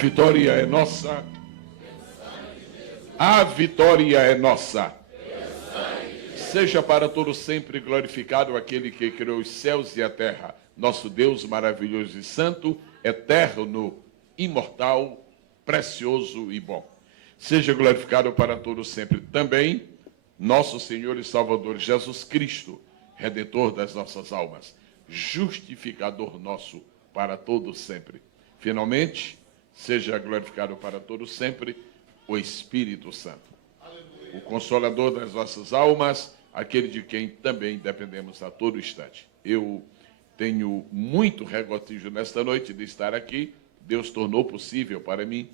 vitória é nossa. A vitória é nossa. Seja para todo sempre glorificado aquele que criou os céus e a terra, nosso Deus maravilhoso e santo, eterno, imortal, precioso e bom. Seja glorificado para todo sempre também nosso Senhor e Salvador Jesus Cristo, Redentor das nossas almas, justificador nosso para todo sempre. Finalmente, seja glorificado para todo sempre o Espírito Santo, o Consolador das nossas almas, aquele de quem também dependemos a todo instante. Eu tenho muito regozijo nesta noite de estar aqui. Deus tornou possível para mim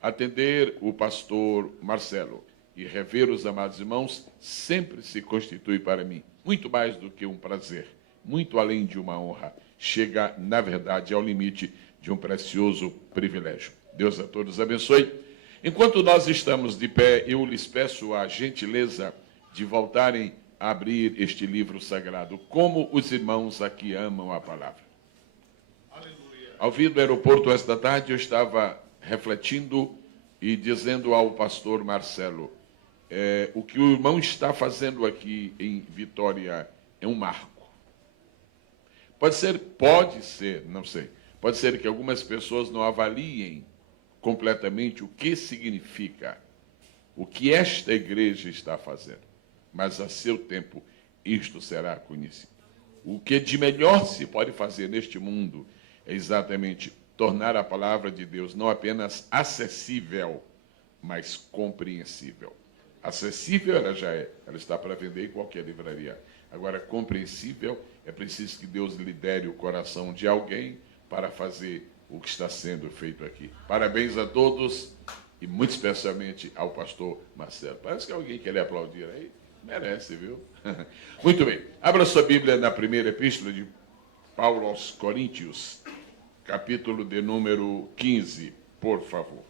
atender o pastor Marcelo, e rever os amados irmãos sempre se constitui para mim muito mais do que um prazer, muito além de uma honra. Chega, na verdade, ao limite de um precioso privilégio. Deus a todos abençoe. Enquanto nós estamos de pé, eu lhes peço a gentileza de voltarem a abrir este livro sagrado. Como os irmãos aqui amam a palavra. Aleluia. Ao vir do aeroporto esta tarde, eu estava refletindo e dizendo ao pastor Marcelo, o que o irmão está fazendo aqui em Vitória é um marco. Pode ser, não sei, pode ser que algumas pessoas não avaliem completamente o que significa, o que esta igreja está fazendo, mas a seu tempo isto será conhecido. O que de melhor se pode fazer neste mundo é exatamente tornar a palavra de Deus não apenas acessível, mas compreensível. Acessível ela já é, ela está para vender em qualquer livraria. Agora, compreensível, é preciso que Deus lidere o coração de alguém para fazer o que está sendo feito aqui. Parabéns a todos e muito especialmente ao pastor Marcelo. Parece que alguém quer lhe aplaudir aí. Merece, viu? Muito bem. Abra sua Bíblia na primeira epístola de Paulo aos Coríntios, capítulo de número 15, por favor.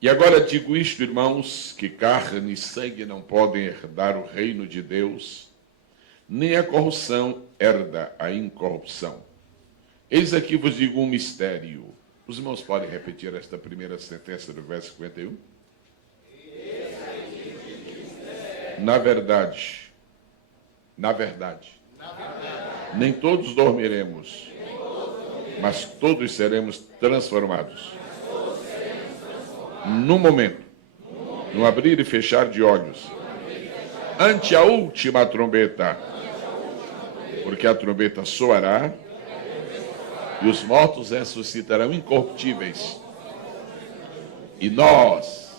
E agora digo isto, irmãos, que carne e sangue não podem herdar o reino de Deus, nem a corrupção herda a incorrupção. Eis aqui vos digo um mistério. Os irmãos podem repetir esta primeira sentença do verso 51? Na verdade, nem todos dormiremos, mas todos seremos transformados. No momento, no abrir e fechar de olhos, ante a última trombeta, porque a trombeta soará e os mortos ressuscitarão incorruptíveis. E nós,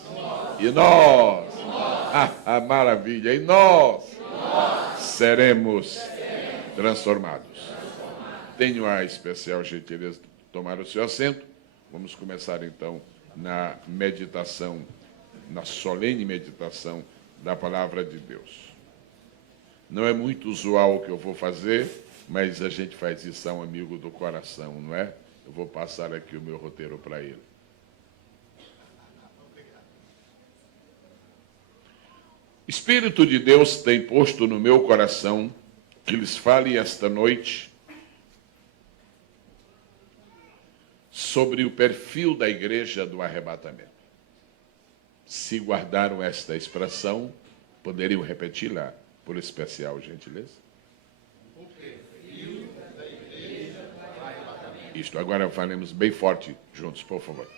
maravilha, e nós seremos transformados. Tenho a especial gentileza de tomar o seu assento. Vamos começar então na meditação, na solene meditação da palavra de Deus. Não é muito usual o que eu vou fazer, mas a gente faz isso a um amigo do coração, não é? Eu vou passar aqui o meu roteiro para ele. Espírito de Deus tem posto no meu coração que lhes fale esta noite sobre o perfil da igreja do arrebatamento. Se guardaram esta expressão, poderiam repeti-la por especial gentileza? O perfil da igreja do arrebatamento. Isto, agora falemos bem forte juntos, por favor.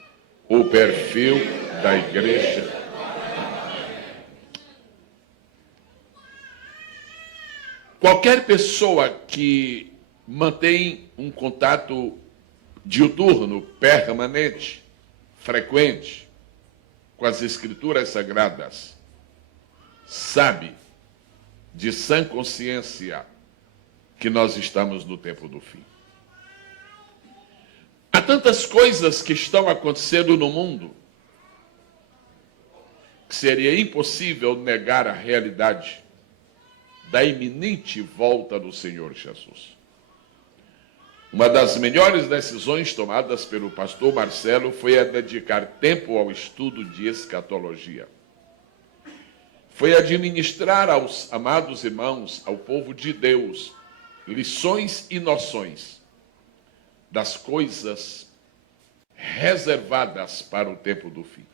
O perfil da igreja. Qualquer pessoa que mantém um contato diuturno, permanente, frequente, com as Escrituras Sagradas, sabe, de sã consciência, que nós estamos no tempo do fim. Há tantas coisas que estão acontecendo no mundo que seria impossível negar a realidade da iminente volta do Senhor Jesus. Uma das melhores decisões tomadas pelo pastor Marcelo foi a dedicar tempo ao estudo de escatologia. Foi administrar aos amados irmãos, ao povo de Deus, lições e noções das coisas reservadas para o tempo do fim.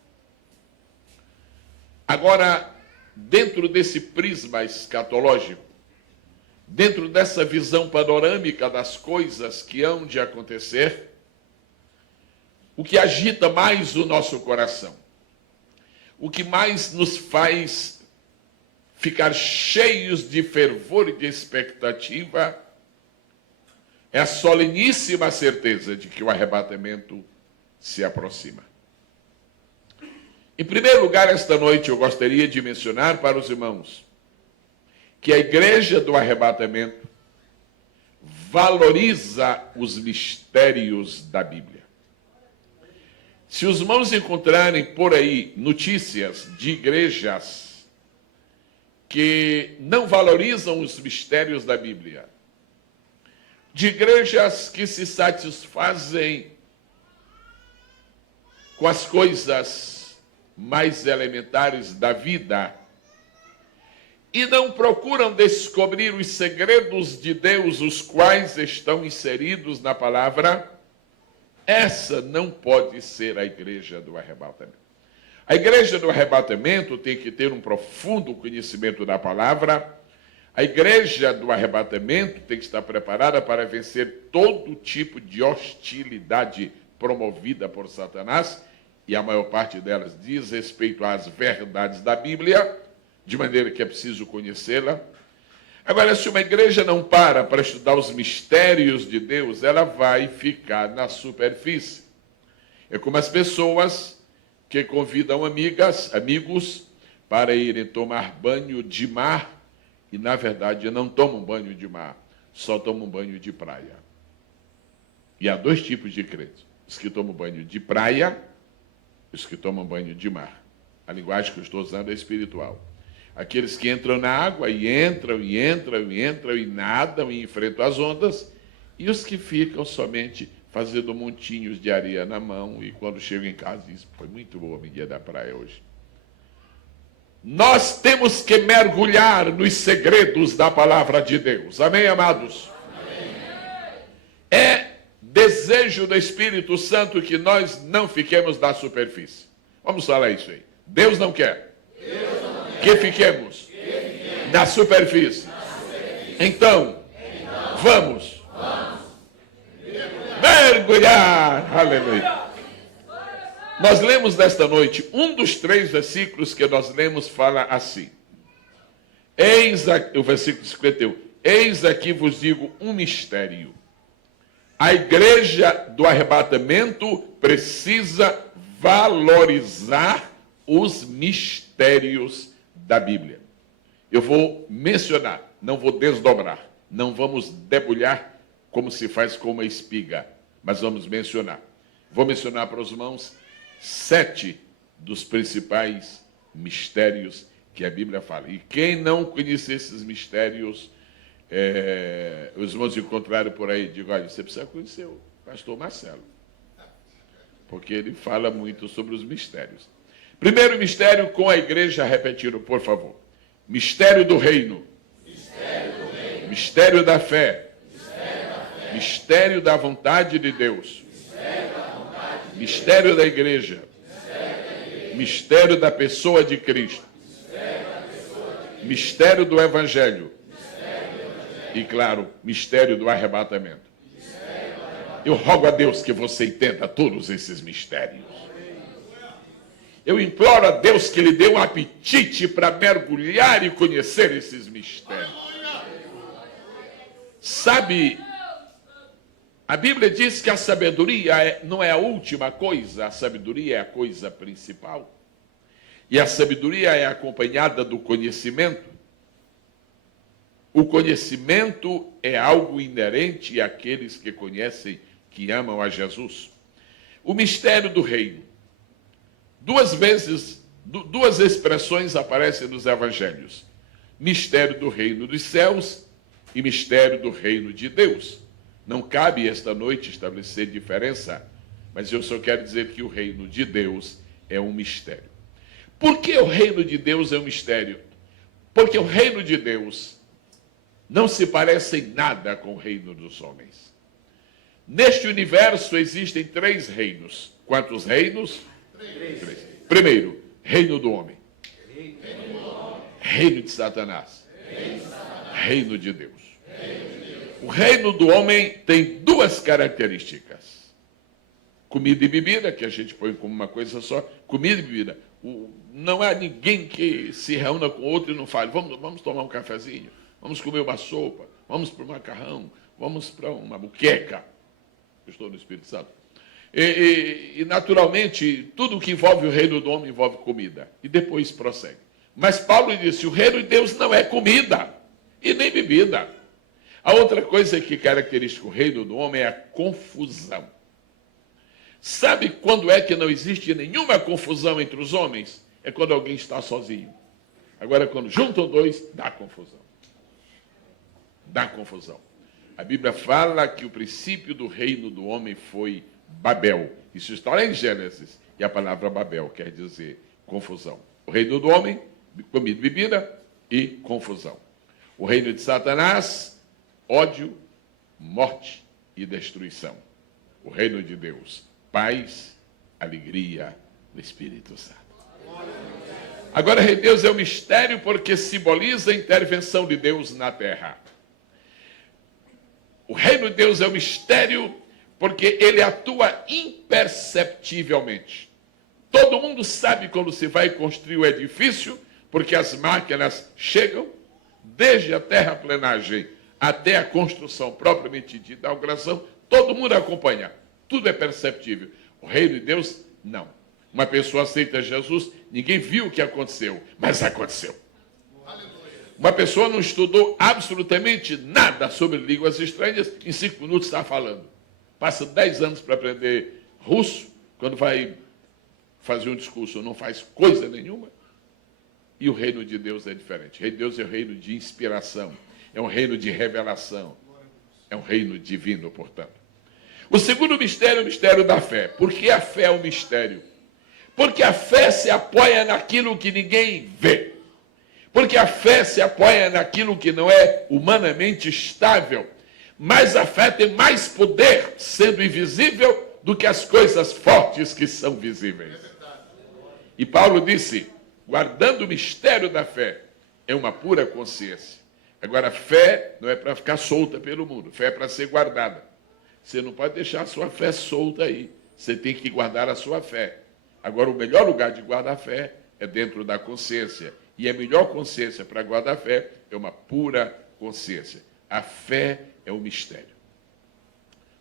Agora, dentro desse prisma escatológico, dentro dessa visão panorâmica das coisas que hão de acontecer, o que agita mais o nosso coração, o que mais nos faz ficar cheios de fervor e de expectativa, é a soleníssima certeza de que o arrebatamento se aproxima. Em primeiro lugar, esta noite eu gostaria de mencionar para os irmãos que a igreja do arrebatamento valoriza os mistérios da Bíblia. Se os irmãos encontrarem por aí notícias de igrejas que não valorizam os mistérios da Bíblia, de igrejas que se satisfazem com as coisas mais elementares da vida e não procuram descobrir os segredos de Deus, os quais estão inseridos na palavra, essa não pode ser a igreja do arrebatamento. A igreja do arrebatamento tem que ter um profundo conhecimento da palavra. A igreja do arrebatamento tem que estar preparada para vencer todo tipo de hostilidade promovida por Satanás, e a maior parte delas diz respeito às verdades da Bíblia, de maneira que é preciso conhecê-la. Agora, se uma igreja não para estudar os mistérios de Deus, ela vai ficar na superfície. É como as pessoas que convidam amigos para irem tomar banho de mar, e na verdade não tomam banho de mar, só tomam banho de praia. E há dois tipos de crentes: os que tomam banho de praia, os que tomam banho de mar. A linguagem que eu estou usando é espiritual. Aqueles que entram na água e entram e nadam e enfrentam as ondas, e os que ficam somente fazendo montinhos de areia na mão, e quando chegam em casa dizem: foi muito boa a minha dia da praia hoje. Nós temos que mergulhar nos segredos da palavra de Deus. Amém, amados? Amém. É desejo do Espírito Santo que nós não fiquemos na superfície. Vamos falar isso aí. Deus não quer que fiquemos na superfície. Então, vamos mergulhar. Aleluia. Nós lemos nesta noite, um dos 3 versículos que nós lemos fala assim. Eis aqui, o versículo 51. Eis aqui vos digo um mistério. A igreja do arrebatamento precisa valorizar os mistérios da Bíblia. Eu vou mencionar, não vou desdobrar, não vamos debulhar como se faz com uma espiga, mas vamos mencionar. Vou mencionar para os irmãos 7 dos principais mistérios que a Bíblia fala. E quem não conhece esses mistérios, os irmãos encontraram por aí, digo: olha, você precisa conhecer o pastor Marcelo, porque ele fala muito sobre os mistérios. Primeiro mistério com a igreja, repetindo, por favor. Mistério do reino. Mistério da fé. Mistério da vontade de Deus. Mistério da igreja. Mistério da pessoa de Cristo. Mistério do evangelho. E, claro, mistério do arrebatamento. Eu rogo a Deus que você entenda todos esses mistérios. Eu imploro a Deus que lhe dê um apetite para mergulhar e conhecer esses mistérios. Sabe, a Bíblia diz que a sabedoria não é a última coisa, a sabedoria é a coisa principal. E a sabedoria é acompanhada do conhecimento. O conhecimento é algo inerente àqueles que conhecem, que amam a Jesus. O mistério do reino. 2 vezes, 2 expressões aparecem nos evangelhos: mistério do reino dos céus e mistério do reino de Deus. Não cabe esta noite estabelecer diferença, mas eu só quero dizer que o reino de Deus é um mistério. Por que o reino de Deus é um mistério? Porque o reino de Deus não se parece em nada com o reino dos homens. Neste universo existem 3 reinos. Quantos reinos? 3. Primeiro, reino do homem. Reino de Satanás. Reino de Deus. O reino do homem tem 2 características. Comida e bebida, que a gente põe como uma coisa só. Comida e bebida. Não há ninguém que se reúna com outro e não fale, vamos tomar um cafezinho, vamos comer uma sopa, vamos para o macarrão, vamos para uma muqueca. Eu estou no Espírito Santo. E, naturalmente, tudo que envolve o reino do homem envolve comida. E depois prossegue. Mas Paulo disse, o reino de Deus não é comida e nem bebida. A outra coisa que caracteriza o reino do homem é a confusão. Sabe quando é que não existe nenhuma confusão entre os homens? É quando alguém está sozinho. Agora, quando juntam 2, dá confusão. Dá confusão. A Bíblia fala que o princípio do reino do homem foi Babel. Isso está lá em Gênesis. E a palavra Babel quer dizer confusão. O reino do homem, comida e bebida e confusão. O reino de Satanás, ódio, morte e destruição. O reino de Deus, paz, alegria no Espírito Santo. Agora, Rei Deus é um mistério porque simboliza a intervenção de Deus na terra. O reino de Deus é um mistério porque ele atua imperceptivelmente. Todo mundo sabe quando se vai construir o edifício, porque as máquinas chegam, desde a terraplenagem até a construção propriamente dita, da inauguração, todo mundo acompanha. Tudo é perceptível. O reino de Deus, não. Uma pessoa aceita Jesus, ninguém viu o que aconteceu, mas aconteceu. Uma pessoa não estudou absolutamente nada sobre línguas estranhas, em 5 minutos está falando. Passa 10 anos para aprender russo, quando vai fazer um discurso não faz coisa nenhuma. E o reino de Deus é diferente. O reino de Deus é um reino de inspiração, é um reino de revelação, é um reino divino, portanto. O segundo mistério é o mistério da fé. Por que a fé é um mistério? Porque a fé se apoia naquilo que ninguém vê. Porque a fé se apoia naquilo que não é humanamente estável. Mas a fé tem mais poder, sendo invisível, do que as coisas fortes que são visíveis. E Paulo disse, guardando o mistério da fé, é uma pura consciência. Agora, fé não é para ficar solta pelo mundo. Fé é para ser guardada. Você não pode deixar a sua fé solta aí. Você tem que guardar a sua fé. Agora, o melhor lugar de guardar a fé é dentro da consciência. E a melhor consciência para guardar a fé é uma pura consciência. A fé é um mistério.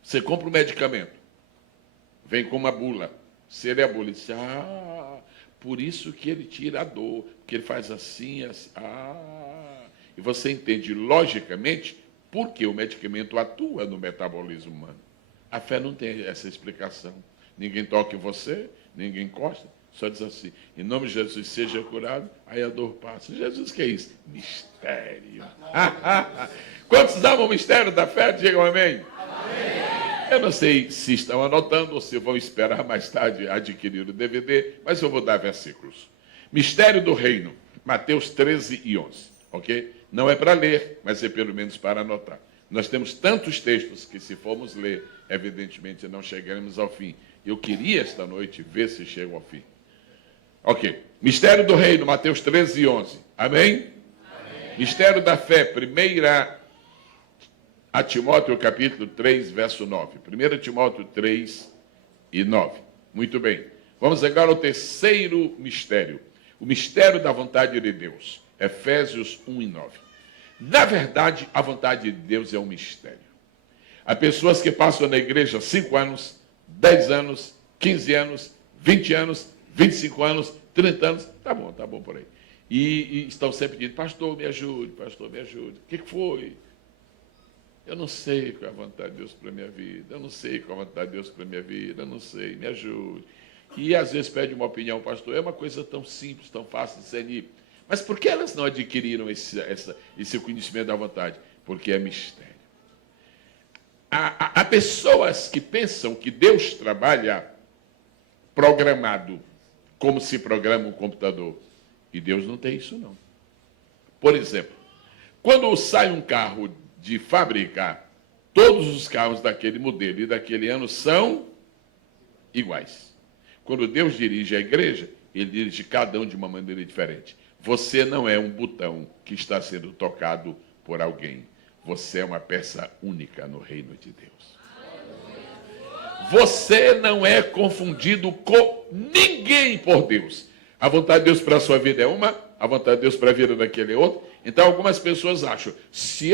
Você compra um medicamento, vem com uma bula. Você lê a bula e diz, por isso que ele tira a dor, porque ele faz assim, assim. E você entende logicamente por que o medicamento atua no metabolismo humano. A fé não tem essa explicação. Ninguém toca em você, ninguém encosta, só diz assim, em nome de Jesus, seja curado, aí a dor passa. Jesus, que é isso? Mistério. Quantos amam o mistério da fé? Digam amém. Amém. Eu não sei se estão anotando ou se vão esperar mais tarde adquirir o DVD, mas eu vou dar versículos. Mistério do reino, Mateus 13 e 11, ok? Não é para ler, mas é pelo menos para anotar. Nós temos tantos textos que, se formos ler, evidentemente não chegaremos ao fim. Eu queria esta noite ver se chego ao fim. Ok. Mistério do reino, Mateus 13 e 11. Amém? Amém. Mistério da fé, 1 a Timóteo, capítulo 3, verso 9. 1 Timóteo 3 e 9. Muito bem. Vamos agora ao terceiro mistério. O mistério da vontade de Deus. Efésios 1 e 9. Na verdade, a vontade de Deus é um mistério. Há pessoas que passam na igreja 5 anos, 10 anos, 15 anos, 20 anos, 25 anos, 30 anos, tá bom por aí. E estão sempre dizendo, pastor, me ajude, pastor, me ajude. O que foi? Eu não sei qual é a vontade de Deus para a minha vida, eu não sei qual é a vontade de Deus para a minha vida, eu não sei, me ajude. E às vezes pede uma opinião, pastor, é uma coisa tão simples, tão fácil de discernir. Mas por que elas não adquiriram esse conhecimento da vontade? Porque é mistério. Há pessoas que pensam que Deus trabalha programado, como se programa um computador. E Deus não tem isso, não. Por exemplo, quando sai um carro de fábrica, Todos os carros daquele modelo e daquele ano são iguais. Quando Deus dirige a igreja, ele dirige cada um de uma maneira diferente. Você não é um botão que está sendo tocado por alguém. Você é uma peça única no reino de Deus. Você não é confundido com ninguém por Deus. A vontade de Deus para a sua vida é uma, a vontade de Deus para a vida daquele é outra. Então, algumas pessoas acham, se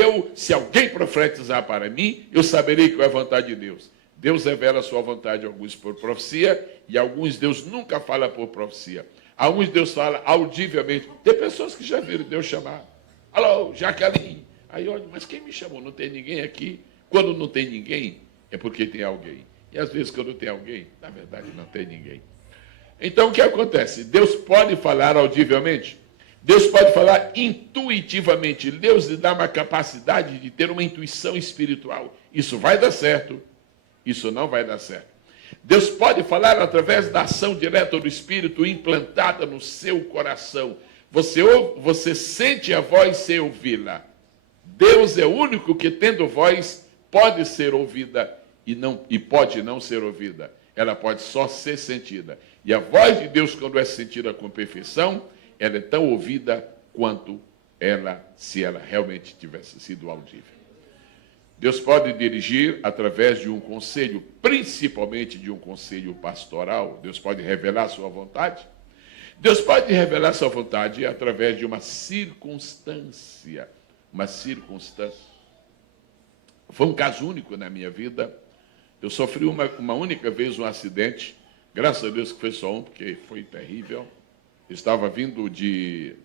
alguém profetizar para mim, eu saberei que é a vontade de Deus. Deus revela a sua vontade a alguns por profecia, e alguns Deus nunca fala por profecia. Alguns Deus fala audivelmente. Tem pessoas que já viram Deus chamar. Alô, Jaqueline. Aí, olha, mas quem me chamou? Não tem ninguém aqui? Quando não tem ninguém, é porque tem alguém. E às vezes, quando tem alguém, na verdade, não tem ninguém. Então, o que acontece? Deus pode falar audivelmente? Deus pode falar intuitivamente. Deus lhe dá uma capacidade de ter uma intuição espiritual. Isso vai dar certo, isso não vai dar certo. Deus pode falar através da ação direta do Espírito implantada no seu coração. Você sente a voz sem ouvi-la. Deus é o único que, tendo voz, pode ser ouvida e pode não ser ouvida. Ela pode só ser sentida. E a voz de Deus, quando é sentida com perfeição, ela é tão ouvida quanto se ela realmente tivesse sido audível. Deus pode dirigir através de um conselho, principalmente de um conselho pastoral. Deus pode revelar sua vontade. Deus pode revelar sua vontade através de uma circunstância. Uma circunstância. Foi um caso único na minha vida. Eu sofri uma única vez um acidente. Graças a Deus que foi só um, porque foi terrível. Eu estava vindo de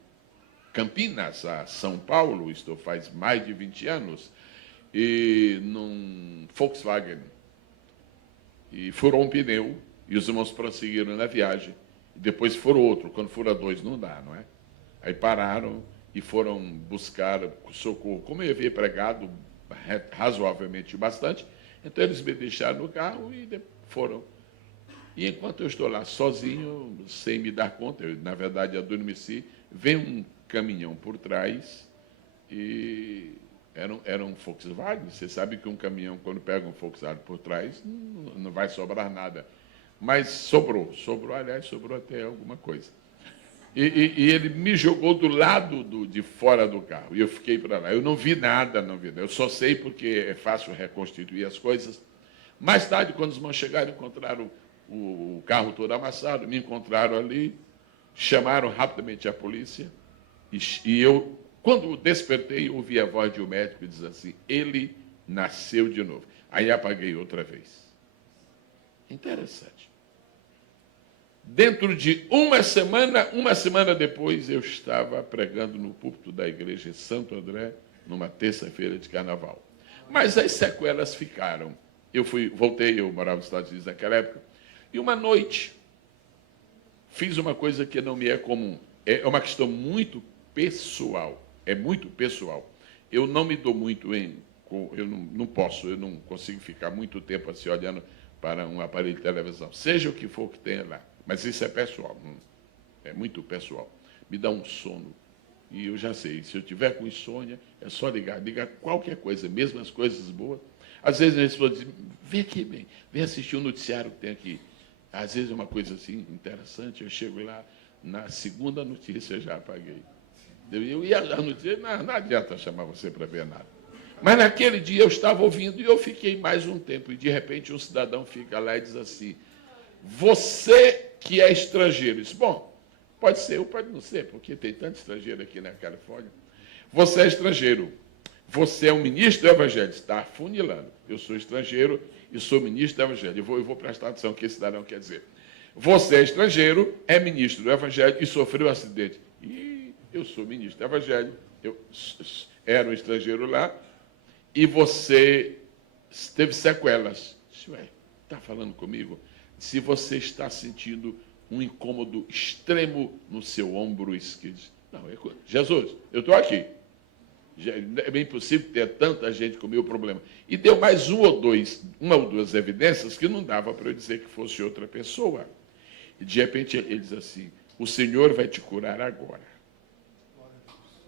Campinas a São Paulo, isto faz mais de 20 anos, e num Volkswagen. E furou um pneu, e os irmãos prosseguiram na viagem. E depois furou outro. Quando fura dois, não dá, não é? Aí pararam e foram buscar socorro. Como eu havia pregado razoavelmente bastante, então eles me deixaram no carro e foram. E enquanto eu estou lá sozinho, sem me dar conta, eu, na verdade, adormeci, vem um caminhão por trás e era um Volkswagen. Você sabe que um caminhão, quando pega um Volkswagen por trás, não vai sobrar nada. Mas sobrou, aliás, sobrou até alguma coisa. E ele me jogou do lado de fora do carro, e eu fiquei para lá. Eu não vi nada. Eu só sei porque é fácil reconstituir as coisas. Mais tarde, quando os irmãos chegaram, encontraram o carro todo amassado, me encontraram ali, chamaram rapidamente a polícia, e eu, quando despertei, ouvi a voz de um médico e diz assim, ele nasceu de novo. Aí apaguei outra vez. Interessante. Dentro de uma semana depois, eu estava pregando no púlpito da igreja Santo André, numa terça-feira de carnaval. Mas as sequelas ficaram. Voltei, eu morava nos Estados Unidos naquela época, e uma noite, fiz uma coisa que não me é comum. É uma questão muito pessoal. É muito pessoal. Eu não me dou muito eu não consigo ficar muito tempo assim olhando para um aparelho de televisão, seja o que for que tenha lá. Mas isso é pessoal, é muito pessoal. Me dá um sono. E eu já sei, se eu tiver com insônia, é só ligar qualquer coisa, mesmo as coisas boas. Às vezes as pessoas dizem, vem aqui, vem assistir o noticiário que tem aqui. Às vezes é uma coisa assim interessante, eu chego lá, na segunda notícia eu já apaguei. Eu ia a notícia, não adianta chamar você para ver nada. Mas naquele dia eu estava ouvindo e eu fiquei mais um tempo. E de repente um cidadão fica lá e diz assim, você que é estrangeiro. Isso, bom, pode ser ou pode não ser, porque tem tanto estrangeiro aqui na Califórnia. Você é estrangeiro. Você é um ministro do Evangelho. Está afunilando. Eu sou estrangeiro e sou ministro do Evangelho. Eu vou prestar atenção no que esse cidadão quer dizer. Você é estrangeiro, é ministro do Evangelho e sofreu um acidente. E eu sou ministro do Evangelho, eu era um estrangeiro lá, e você teve sequelas. Ué, está falando comigo? Se você está sentindo um incômodo extremo no seu ombro esquerdo. Não, Jesus, eu estou aqui. É bem possível ter tanta gente com o meu problema. E deu mais uma ou duas evidências que não dava para eu dizer que fosse outra pessoa. E de repente ele diz assim, o Senhor vai te curar agora.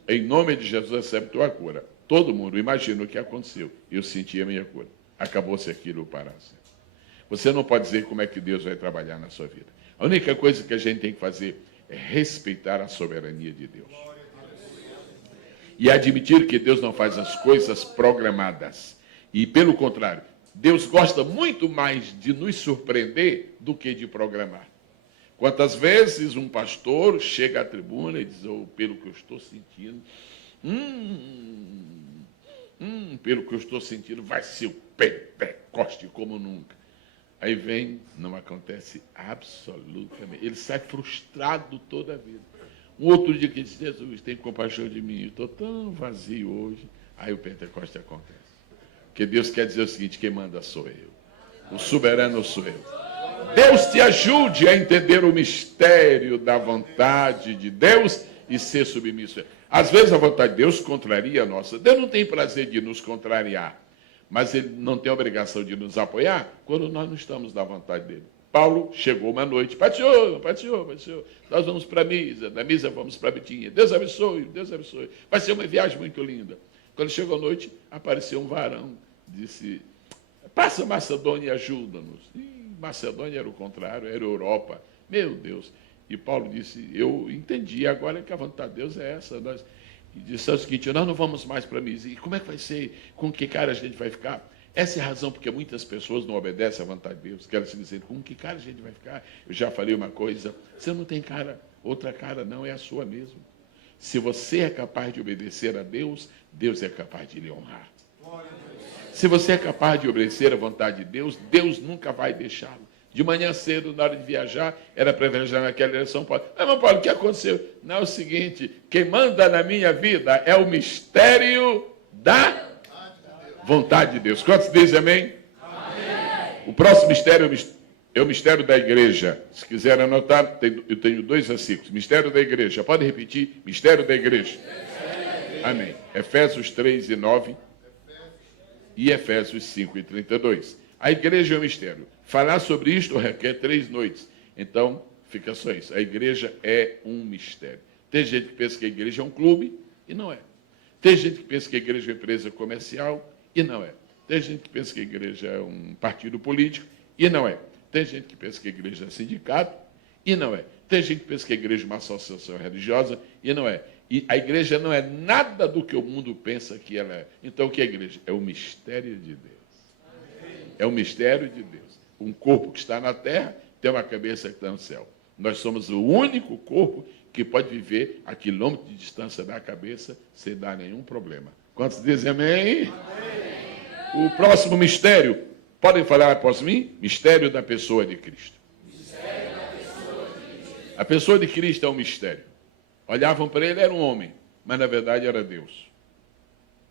Em nome de Jesus, recebe tua cura. Todo mundo imagina o que aconteceu. Eu senti a minha cura. Acabou-se aquilo para sempre. Você não pode dizer como é que Deus vai trabalhar na sua vida. A única coisa que a gente tem que fazer é respeitar a soberania de Deus. E admitir que Deus não faz as coisas programadas. E, pelo contrário, Deus gosta muito mais de nos surpreender do que de programar. Quantas vezes um pastor chega à tribuna e diz, pelo que eu estou sentindo, pelo que eu estou sentindo, vai ser o Pentecoste como nunca. Aí vem, não acontece absolutamente. Ele sai frustrado toda a vida. Um outro dia que diz, Jesus, tem compaixão de mim, eu estou tão vazio hoje. Aí o Pentecoste acontece. Porque Deus quer dizer o seguinte, quem manda sou eu. O soberano sou eu. Deus te ajude a entender o mistério da vontade de Deus e ser submisso. Às vezes a vontade de Deus contraria a nossa. Deus não tem prazer de nos contrariar, mas Ele não tem a obrigação de nos apoiar quando nós não estamos na vontade dEle. Paulo chegou uma noite, Pai do Senhor, nós vamos para a missa, da missa vamos para a Bitinha. Deus abençoe. Vai ser uma viagem muito linda. Quando chegou a noite, apareceu um varão, disse, passa Macedônia e ajuda-nos. E Macedônia era o contrário, era Europa. Meu Deus. E Paulo disse, eu entendi, agora que a vontade de Deus é essa. E disse o seguinte, nós não vamos mais para a missa. E como é que vai ser? Com que cara a gente vai ficar? Essa é a razão porque muitas pessoas não obedecem à vontade de Deus. Querem se dizer, com que cara a gente vai ficar? Eu já falei uma coisa, você não tem cara, outra cara não, é a sua mesmo. Se você é capaz de obedecer a Deus, Deus é capaz de lhe honrar. Se você é capaz de obedecer à vontade de Deus, Deus nunca vai deixá-lo. De manhã cedo, na hora de viajar, era para viajar naquela direção. Paulo, mas Paulo, o que aconteceu? Não, é o seguinte, quem manda na minha vida é o mistério da vontade de Deus. Quantos dizem amém? Amém. O próximo mistério é o mistério da igreja. Se quiser anotar, eu tenho 2 versículos. Mistério da igreja. Pode repetir? Mistério da igreja. Amém. Efésios 3:9 e Efésios 5:32. A igreja é um mistério. Falar sobre isto requer 3 noites. Então, fica só isso. A igreja é um mistério. Tem gente que pensa que a igreja é um clube e não é. Tem gente que pensa que a igreja é uma empresa comercial e não é. Tem gente que pensa que a igreja é um partido político e não é. Tem gente que pensa que a igreja é sindicato e não é. Tem gente que pensa que a igreja é uma associação religiosa e não é. E a igreja não é nada do que o mundo pensa que ela é. Então, o que é a igreja? É o mistério de Deus. É o mistério de Deus. Um corpo que está na terra tem uma cabeça que está no céu. Nós somos o único corpo que pode viver a quilômetros de distância da cabeça sem dar nenhum problema. Quantos dizem amém? Amém. O próximo mistério, podem falar após mim? Mistério da pessoa de Cristo. Mistério da pessoa de Cristo. A pessoa de Cristo é um mistério. Olhavam para ele, era um homem, mas na verdade era Deus.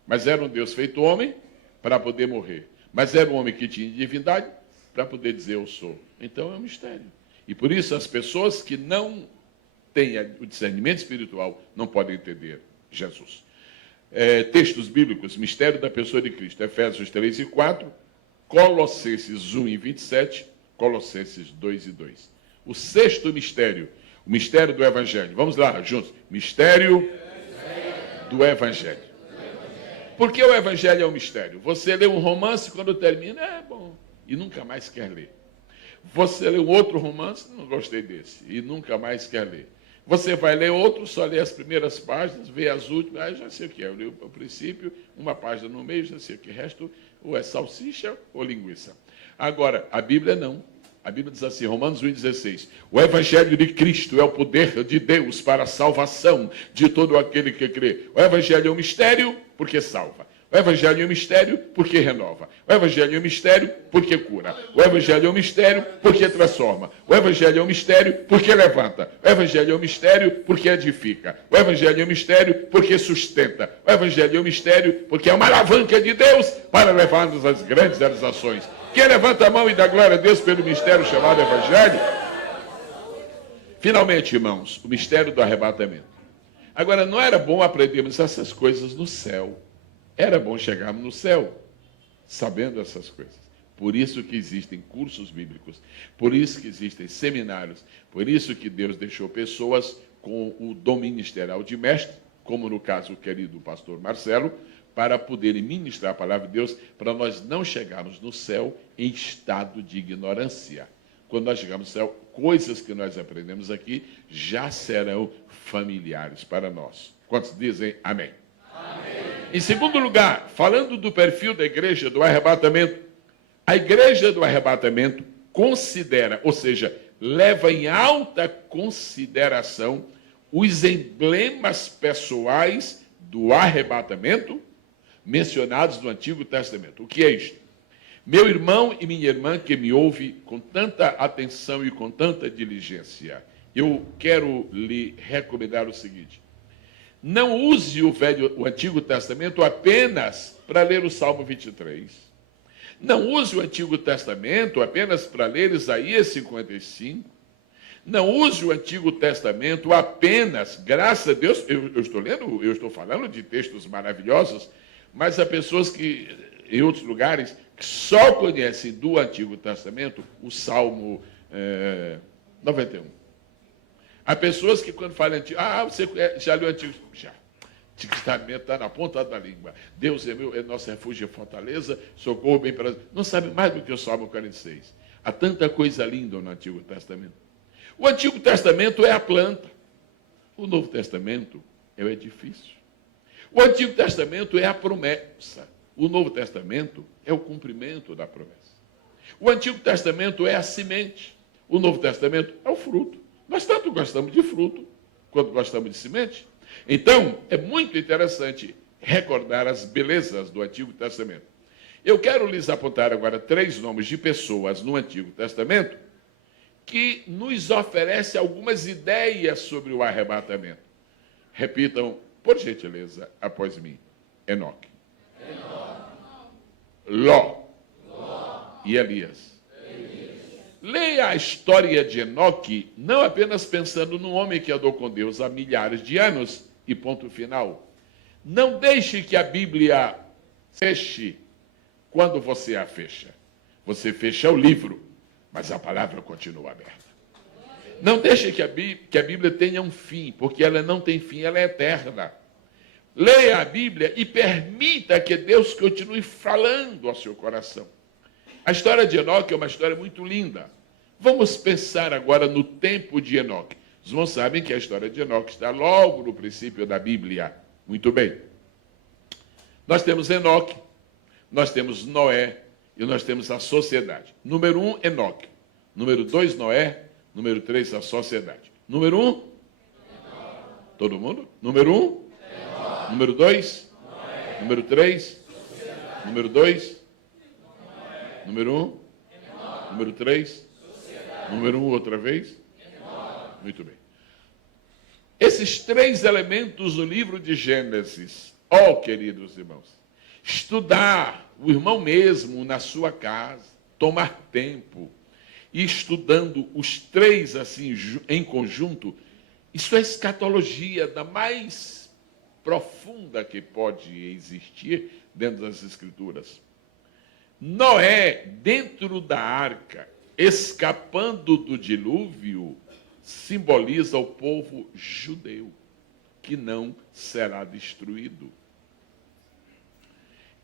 Mas era um Deus feito homem para poder morrer. Mas era um homem que tinha divindade para poder dizer eu sou. Então é um mistério. E por isso as pessoas que não têm o discernimento espiritual não podem entender Jesus. Textos bíblicos, mistério da pessoa de Cristo, Efésios 3:4, Colossenses 1:27, Colossenses 2:2. O sexto mistério, o mistério do Evangelho. Vamos lá, juntos. Mistério do Evangelho. Por que o Evangelho é um mistério? Você lê um romance, quando termina, é bom, e nunca mais quer ler. Você lê um outro romance, não gostei desse, e nunca mais quer ler. Você vai ler outro, só lê as primeiras páginas, vê as últimas, já sei o que é. Eu li o princípio, uma página no meio, já sei o que. O resto, ou é salsicha ou linguiça. Agora, a Bíblia não. A Bíblia diz assim, Romanos 1,16, o Evangelho de Cristo é o poder de Deus para a salvação de todo aquele que crê. O Evangelho é um mistério porque salva. O Evangelho é um mistério porque renova. O Evangelho é um mistério porque cura. O Evangelho é um mistério porque transforma. O Evangelho é um mistério porque levanta. O Evangelho é um mistério porque edifica. O Evangelho é um mistério porque sustenta. O Evangelho é um mistério porque é uma alavanca de Deus para levar-nos às grandes realizações. Quem levanta a mão e dá glória a Deus pelo mistério chamado Evangelho? Finalmente, irmãos, o mistério do arrebatamento. Agora, não era bom aprendermos essas coisas no céu. Era bom chegarmos no céu sabendo essas coisas. Por isso que existem cursos bíblicos, por isso que existem seminários, por isso que Deus deixou pessoas com o dom ministerial de mestre, como no caso o querido pastor Marcelo, para poderem ministrar a palavra de Deus, para nós não chegarmos no céu em estado de ignorância. Quando nós chegarmos no céu, coisas que nós aprendemos aqui já serão familiares para nós. Quantos dizem amém? Amém. Em segundo lugar, falando do perfil da igreja do arrebatamento, a igreja do arrebatamento considera, ou seja, leva em alta consideração os emblemas pessoais do arrebatamento mencionados no Antigo Testamento. O que é isto? Meu irmão e minha irmã que me ouve com tanta atenção e com tanta diligência, eu quero lhe recomendar o seguinte: não use o Antigo Testamento apenas para ler o Salmo 23. Não use o Antigo Testamento apenas para ler Isaías 55. Não use o Antigo Testamento apenas, graças a Deus, eu estou falando de textos maravilhosos, mas há pessoas que, em outros lugares, que só conhecem do Antigo Testamento o Salmo 91. Há pessoas que, quando falam Antigo, você já leu o Antigo? Já. Antigo Testamento está na ponta da língua. Deus é meu, é nosso refúgio e fortaleza, socorro bem para... Não sabe mais do que o Salmo 46. Há tanta coisa linda no Antigo Testamento. O Antigo Testamento é a planta. O Novo Testamento é o edifício. O Antigo Testamento é a promessa. O Novo Testamento é o cumprimento da promessa. O Antigo Testamento é a semente. O Novo Testamento é o fruto. Nós tanto gostamos de fruto quanto gostamos de semente. Então, é muito interessante recordar as belezas do Antigo Testamento. Eu quero lhes apontar agora 3 nomes de pessoas no Antigo Testamento que nos oferece algumas ideias sobre o arrebatamento. Repitam, por gentileza, após mim. Enoque. Ló. E Elias. Leia a história de Enoque, não apenas pensando num homem que andou com Deus há milhares de anos, e ponto final. Não deixe que a Bíblia feche quando você a fecha. Você fecha o livro, mas a palavra continua aberta. Não deixe que a Bíblia tenha um fim, porque ela não tem fim, ela é eterna. Leia a Bíblia e permita que Deus continue falando ao seu coração. A história de Enoque é uma história muito linda. Vamos pensar agora no tempo de Enoque. Os irmãos sabem que a história de Enoque está logo no princípio da Bíblia. Muito bem. Nós temos Enoque, nós temos Noé e nós temos a sociedade. Número 1, Enoque. Número 2, Noé. Número 3, a sociedade. Número 1? Todo mundo? Número 1? Número 2? Número 3? Número 2? Número 1? Número 3? Número 1 outra vez? Muito bem. Esses 3 elementos no livro de Gênesis, queridos irmãos, estudar o irmão mesmo na sua casa, tomar tempo, e estudando os 3 assim em conjunto, isso é escatologia da mais profunda que pode existir dentro das Escrituras. Noé, dentro da arca, escapando do dilúvio, simboliza o povo judeu, que não será destruído.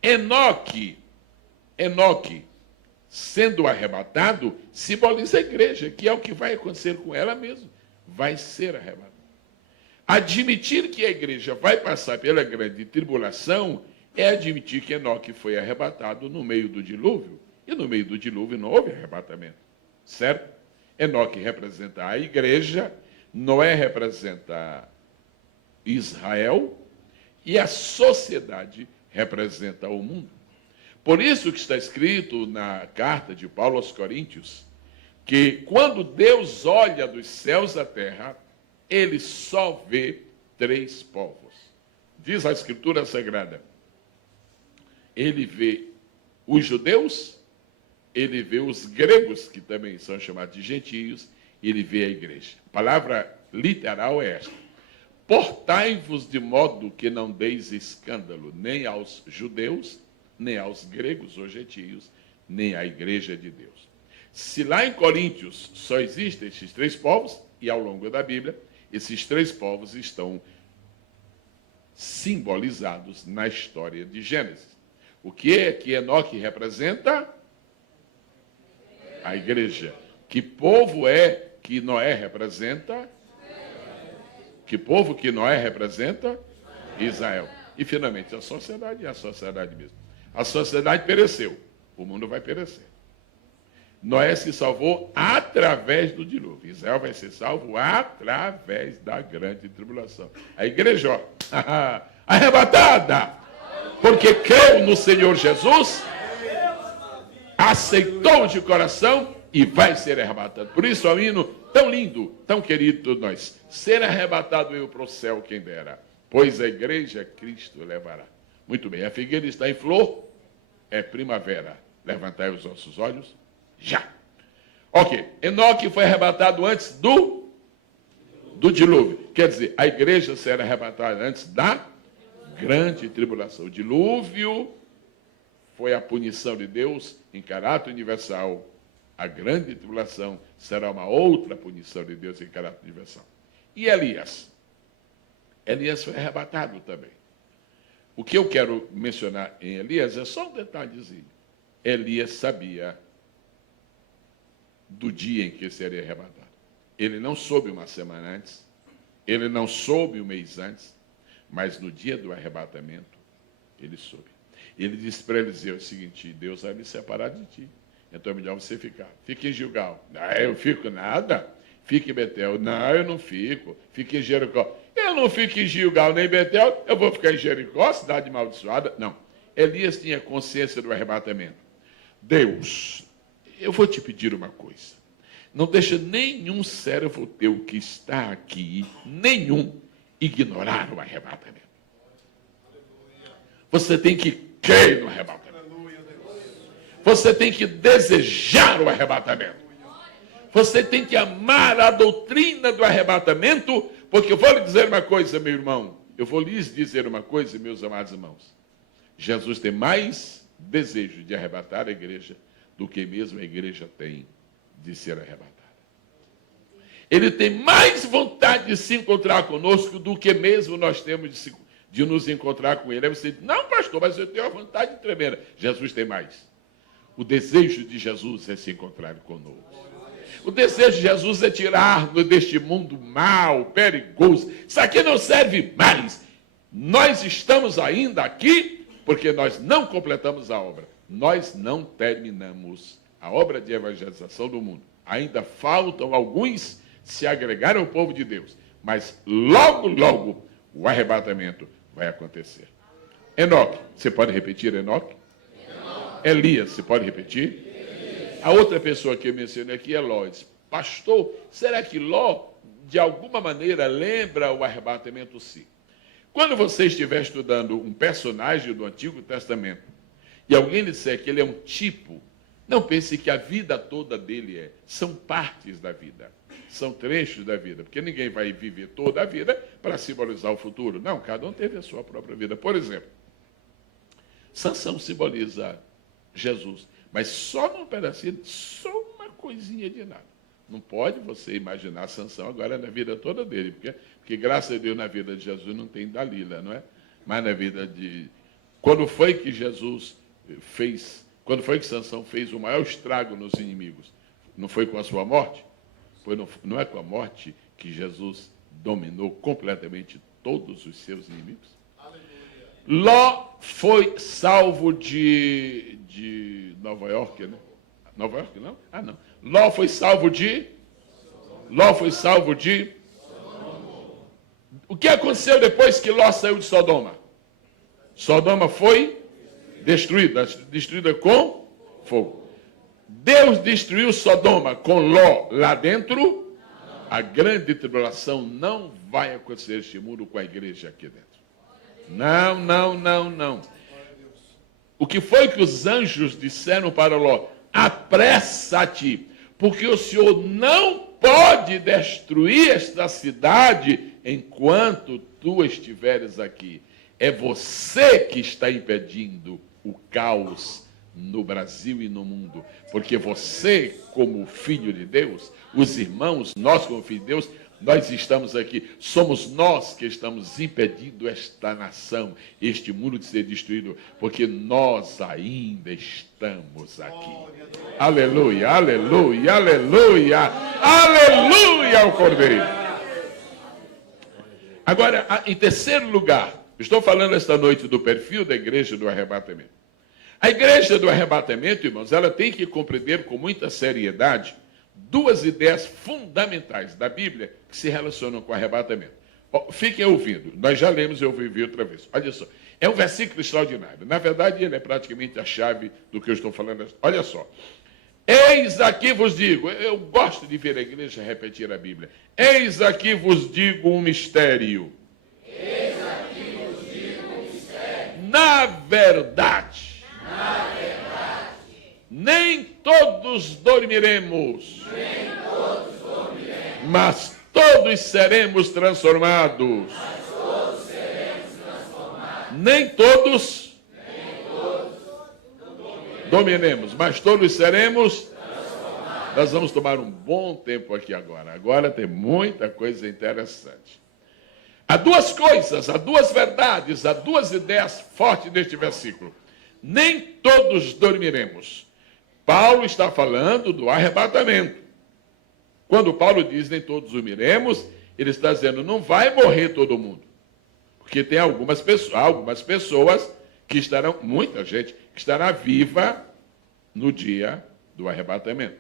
Enoque, sendo arrebatado, simboliza a igreja, que é o que vai acontecer com ela mesma. Vai ser arrebatada. Admitir que a igreja vai passar pela grande tribulação é admitir que Enoque foi arrebatado no meio do dilúvio. E no meio do dilúvio não houve arrebatamento. Certo? Enoque representa a igreja, Noé representa Israel e a sociedade representa o mundo. Por isso que está escrito na carta de Paulo aos Coríntios, que quando Deus olha dos céus à terra, ele só vê 3 povos. Diz a Escritura Sagrada, ele vê os judeus, ele vê os gregos, que também são chamados de gentios, e ele vê a igreja. A palavra literal é esta: portai-vos de modo que não deis escândalo, nem aos judeus, nem aos gregos ou gentios, nem à igreja de Deus. Se lá em Coríntios só existem esses 3 povos, e ao longo da Bíblia, esses 3 povos estão simbolizados na história de Gênesis. O que é que Enoque representa? A igreja. Que povo é que Noé representa? Que povo que Noé representa? Israel. E, finalmente, a sociedade é a sociedade mesmo. A sociedade pereceu. O mundo vai perecer. Noé se salvou através do dilúvio. Israel vai ser salvo através da grande tribulação. A igreja, ó, arrebatada, porque creu no Senhor Jesus, aceitou de coração e vai ser arrebatado. Por isso, é um hino tão lindo, tão querido de nós. Ser arrebatado eu para o céu, quem dera, pois a igreja Cristo levará. Muito bem, a figueira está em flor, é primavera. Levantai os nossos olhos. Já. Ok. Enoque foi arrebatado antes do dilúvio. Quer dizer, a igreja será arrebatada antes da grande tribulação. O dilúvio foi a punição de Deus em caráter universal. A grande tribulação será uma outra punição de Deus em caráter universal. E Elias? Elias foi arrebatado também. O que eu quero mencionar em Elias é só um detalhezinho. Elias sabia do dia em que seria arrebatado. Ele não soube uma semana antes, ele não soube um mês antes, mas no dia do arrebatamento, ele soube. Ele disse para Eliseu o seguinte: Deus vai me separar de ti, então é melhor você ficar. Fique em Gilgal. Não, eu fico nada. Fique em Betel. Não, eu não fico. Fique em Jericó. Eu não fico em Gilgal nem em Betel, eu vou ficar em Jericó, cidade amaldiçoada. Não. Elias tinha consciência do arrebatamento. Deus, eu vou te pedir uma coisa. Não deixa nenhum servo teu que está aqui, nenhum, ignorar o arrebatamento. Você tem que crer no arrebatamento. Você tem que desejar o arrebatamento. Você tem que amar a doutrina do arrebatamento, porque eu vou lhe dizer uma coisa, meu irmão. Eu vou lhes dizer uma coisa, meus amados irmãos. Jesus tem mais desejo de arrebatar a igreja do que mesmo a igreja tem de ser arrebatada. Ele tem mais vontade de se encontrar conosco do que mesmo nós temos de nos encontrar com ele. Aí você diz: não, pastor, mas eu tenho uma vontade tremenda. Jesus tem mais. O desejo de Jesus é se encontrar conosco. O desejo de Jesus é tirar-nos deste mundo mau, perigoso. Isso aqui não serve mais. Nós estamos ainda aqui porque nós não completamos a obra. Nós não terminamos a obra de evangelização do mundo. Ainda faltam alguns se agregar ao povo de Deus. Mas logo, logo, o arrebatamento vai acontecer. Enoque, você pode repetir Enoque? Elias, você pode repetir? A outra pessoa que eu mencionei aqui é Ló. Pastor, será que Ló, de alguma maneira, lembra o arrebatamento? Sim. Quando você estiver estudando um personagem do Antigo Testamento e alguém lhe disser que ele é um tipo, não pense que a vida toda dele é. São partes da vida. São trechos da vida. Porque ninguém vai viver toda a vida para simbolizar o futuro. Não, cada um teve a sua própria vida. Por exemplo, Sansão simboliza Jesus. Mas só num pedacinho, só uma coisinha de nada. Não pode você imaginar Sansão agora na vida toda dele. Porque graças a Deus, na vida de Jesus não tem Dalila, não é? Mas na vida de... Quando foi que Jesus fez... Quando foi que Sansão fez o maior estrago nos inimigos? Não foi com a sua morte? Não é com a morte que Jesus dominou completamente todos os seus inimigos? Ló foi salvo de Nova York, né? Nova York, não? Ah, não. Ló foi salvo de... O que aconteceu depois que Ló saiu de Sodoma? Sodoma foi destruída com fogo. Deus destruiu Sodoma com Ló lá dentro. A grande tribulação não vai acontecer este mundo com a igreja aqui dentro. Não, não, não, não. O que foi que os anjos disseram para Ló? Apressa-te, porque o Senhor não pode destruir esta cidade enquanto tu estiveres aqui. É você que está impedindo o caos no Brasil e no mundo. Porque você, como filho de Deus, os irmãos, nós como filhos de Deus, Nós estamos aqui, somos nós que estamos impedindo esta nação, este mundo de ser destruído, porque nós ainda estamos aqui. Aleluia, aleluia, aleluia, aleluia ao Cordeiro. Agora, em terceiro lugar, estou falando esta noite do perfil da igreja do arrebatamento. A igreja do arrebatamento, irmãos, ela tem que compreender com muita seriedade duas ideias fundamentais da Bíblia que se relacionam com o arrebatamento. Fiquem ouvindo, nós já lemos e eu vivi outra vez. Olha só, é um versículo extraordinário. Na verdade, ele é praticamente a chave do que eu estou falando. Olha só. Eis aqui vos digo, eu gosto de ver a igreja repetir a Bíblia. Eis aqui vos digo um mistério. Eis aqui vos digo um mistério. Na verdade, nem todos dormiremos, mas todos seremos transformados. Nem todos dominemos, mas todos seremos. Nós vamos tomar um bom tempo aqui agora. Agora tem muita coisa interessante. Há duas coisas, há duas verdades, há duas ideias fortes neste versículo. Nem todos dormiremos. Paulo está falando do arrebatamento. Quando Paulo diz nem todos dormiremos, ele está dizendo não vai morrer todo mundo. Porque tem algumas pessoas que estarão, muita gente, que estará viva no dia do arrebatamento.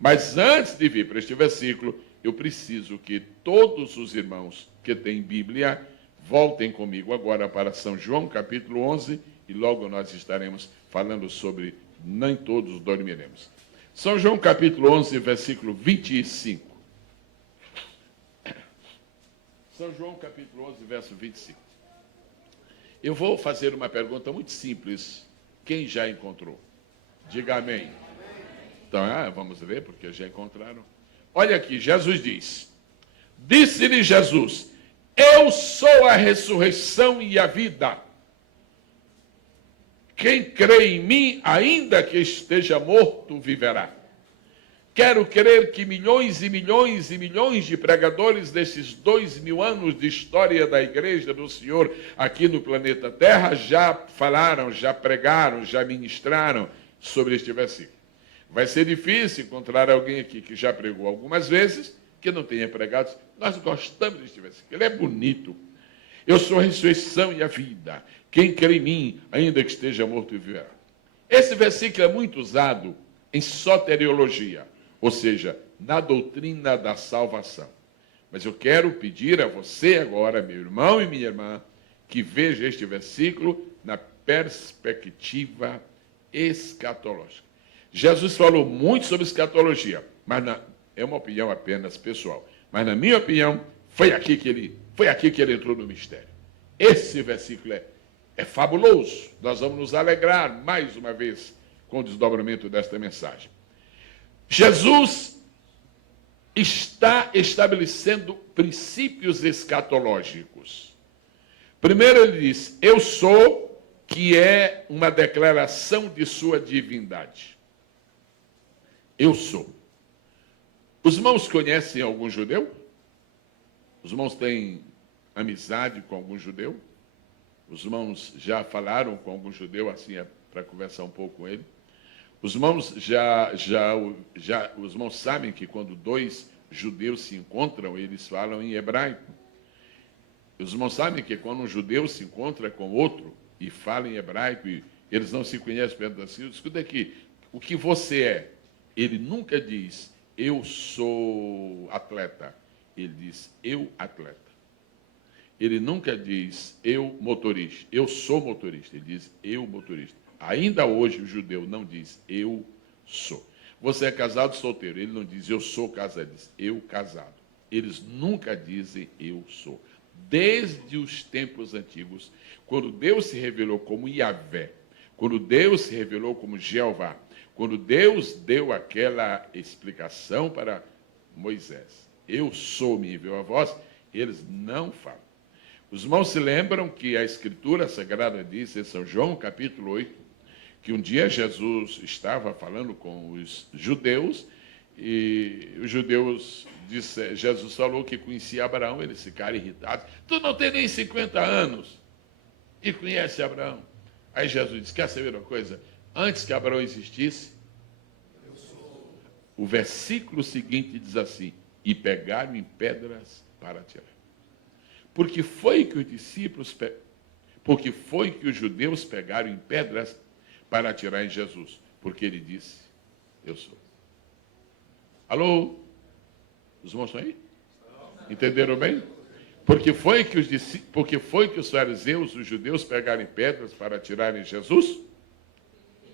Mas antes de vir para este versículo, eu preciso que todos os irmãos que têm Bíblia voltem comigo agora para São João, capítulo 11, e logo nós estaremos falando sobre nem todos dormiremos. São João, capítulo 11, versículo 25. São João, capítulo 11, verso 25. Eu vou fazer uma pergunta muito simples. Quem já encontrou? Diga amém. Então, vamos ver, porque já encontraram. Olha aqui, Jesus diz. Disse-lhe Jesus, eu sou a ressurreição e a vida. Quem crê em mim, ainda que esteja morto, viverá. Quero crer que milhões e milhões e milhões de pregadores desses 2000 anos de história da igreja do Senhor aqui no planeta Terra já falaram, já pregaram, já ministraram sobre este versículo. Vai ser difícil encontrar alguém aqui que já pregou algumas vezes, que não tenha pregado. Nós gostamos deste versículo, ele é bonito. Eu sou a ressurreição e a vida. Quem crê em mim, ainda que esteja morto, viverá. Esse versículo é muito usado em soteriologia, ou seja, na doutrina da salvação. Mas eu quero pedir a você agora, meu irmão e minha irmã, que veja este versículo na perspectiva escatológica. Jesus falou muito sobre escatologia, mas é uma opinião apenas pessoal. Mas na minha opinião, foi aqui que ele entrou no mistério. Esse versículo é fabuloso. Nós vamos nos alegrar mais uma vez com o desdobramento desta mensagem. Jesus está estabelecendo princípios escatológicos. Primeiro ele diz, eu sou, que é uma declaração de sua divindade. Eu sou. Os irmãos conhecem algum judeu? Os irmãos têm amizade com algum judeu? Os irmãos já falaram com algum judeu, assim, para conversar um pouco com ele? Os irmãos os irmãos sabem que quando dois judeus se encontram, eles falam em hebraico. Os irmãos sabem que quando um judeu se encontra com outro e fala em hebraico, e eles não se conhecem perto da Síria, escuta aqui, o que você é? Ele nunca diz, eu sou atleta. Ele diz, eu atleta. Ele nunca diz, eu motorista. Eu sou motorista. Ele diz, eu motorista. Ainda hoje o judeu não diz, eu sou. Você é casado ou solteiro? Ele não diz, eu sou casado. Ele diz, eu casado. Eles nunca dizem, eu sou. Desde os tempos antigos, quando Deus se revelou como Yahvé, quando Deus se revelou como Jeová, quando Deus deu aquela explicação para Moisés, eu sou, me enviou a voz, eles não falam. Os irmãos se lembram que a Escritura Sagrada diz em São João, capítulo 8, que um dia Jesus estava falando com os judeus E os judeus, Jesus falou que conhecia Abraão, eles ficaram irritados. Tu não tem nem 50 anos e conhece Abraão. Aí Jesus disse, quer saber uma coisa? Antes que Abraão existisse, o versículo seguinte diz assim, e pegaram em pedras para tirar. Porque foi que os judeus pegaram em pedras para atirar em Jesus, porque ele disse, eu sou. Alô? Os irmãos estão aí? Entenderam bem? Porque foi que os fariseus, os judeus, pegaram em pedras para atirar em Jesus?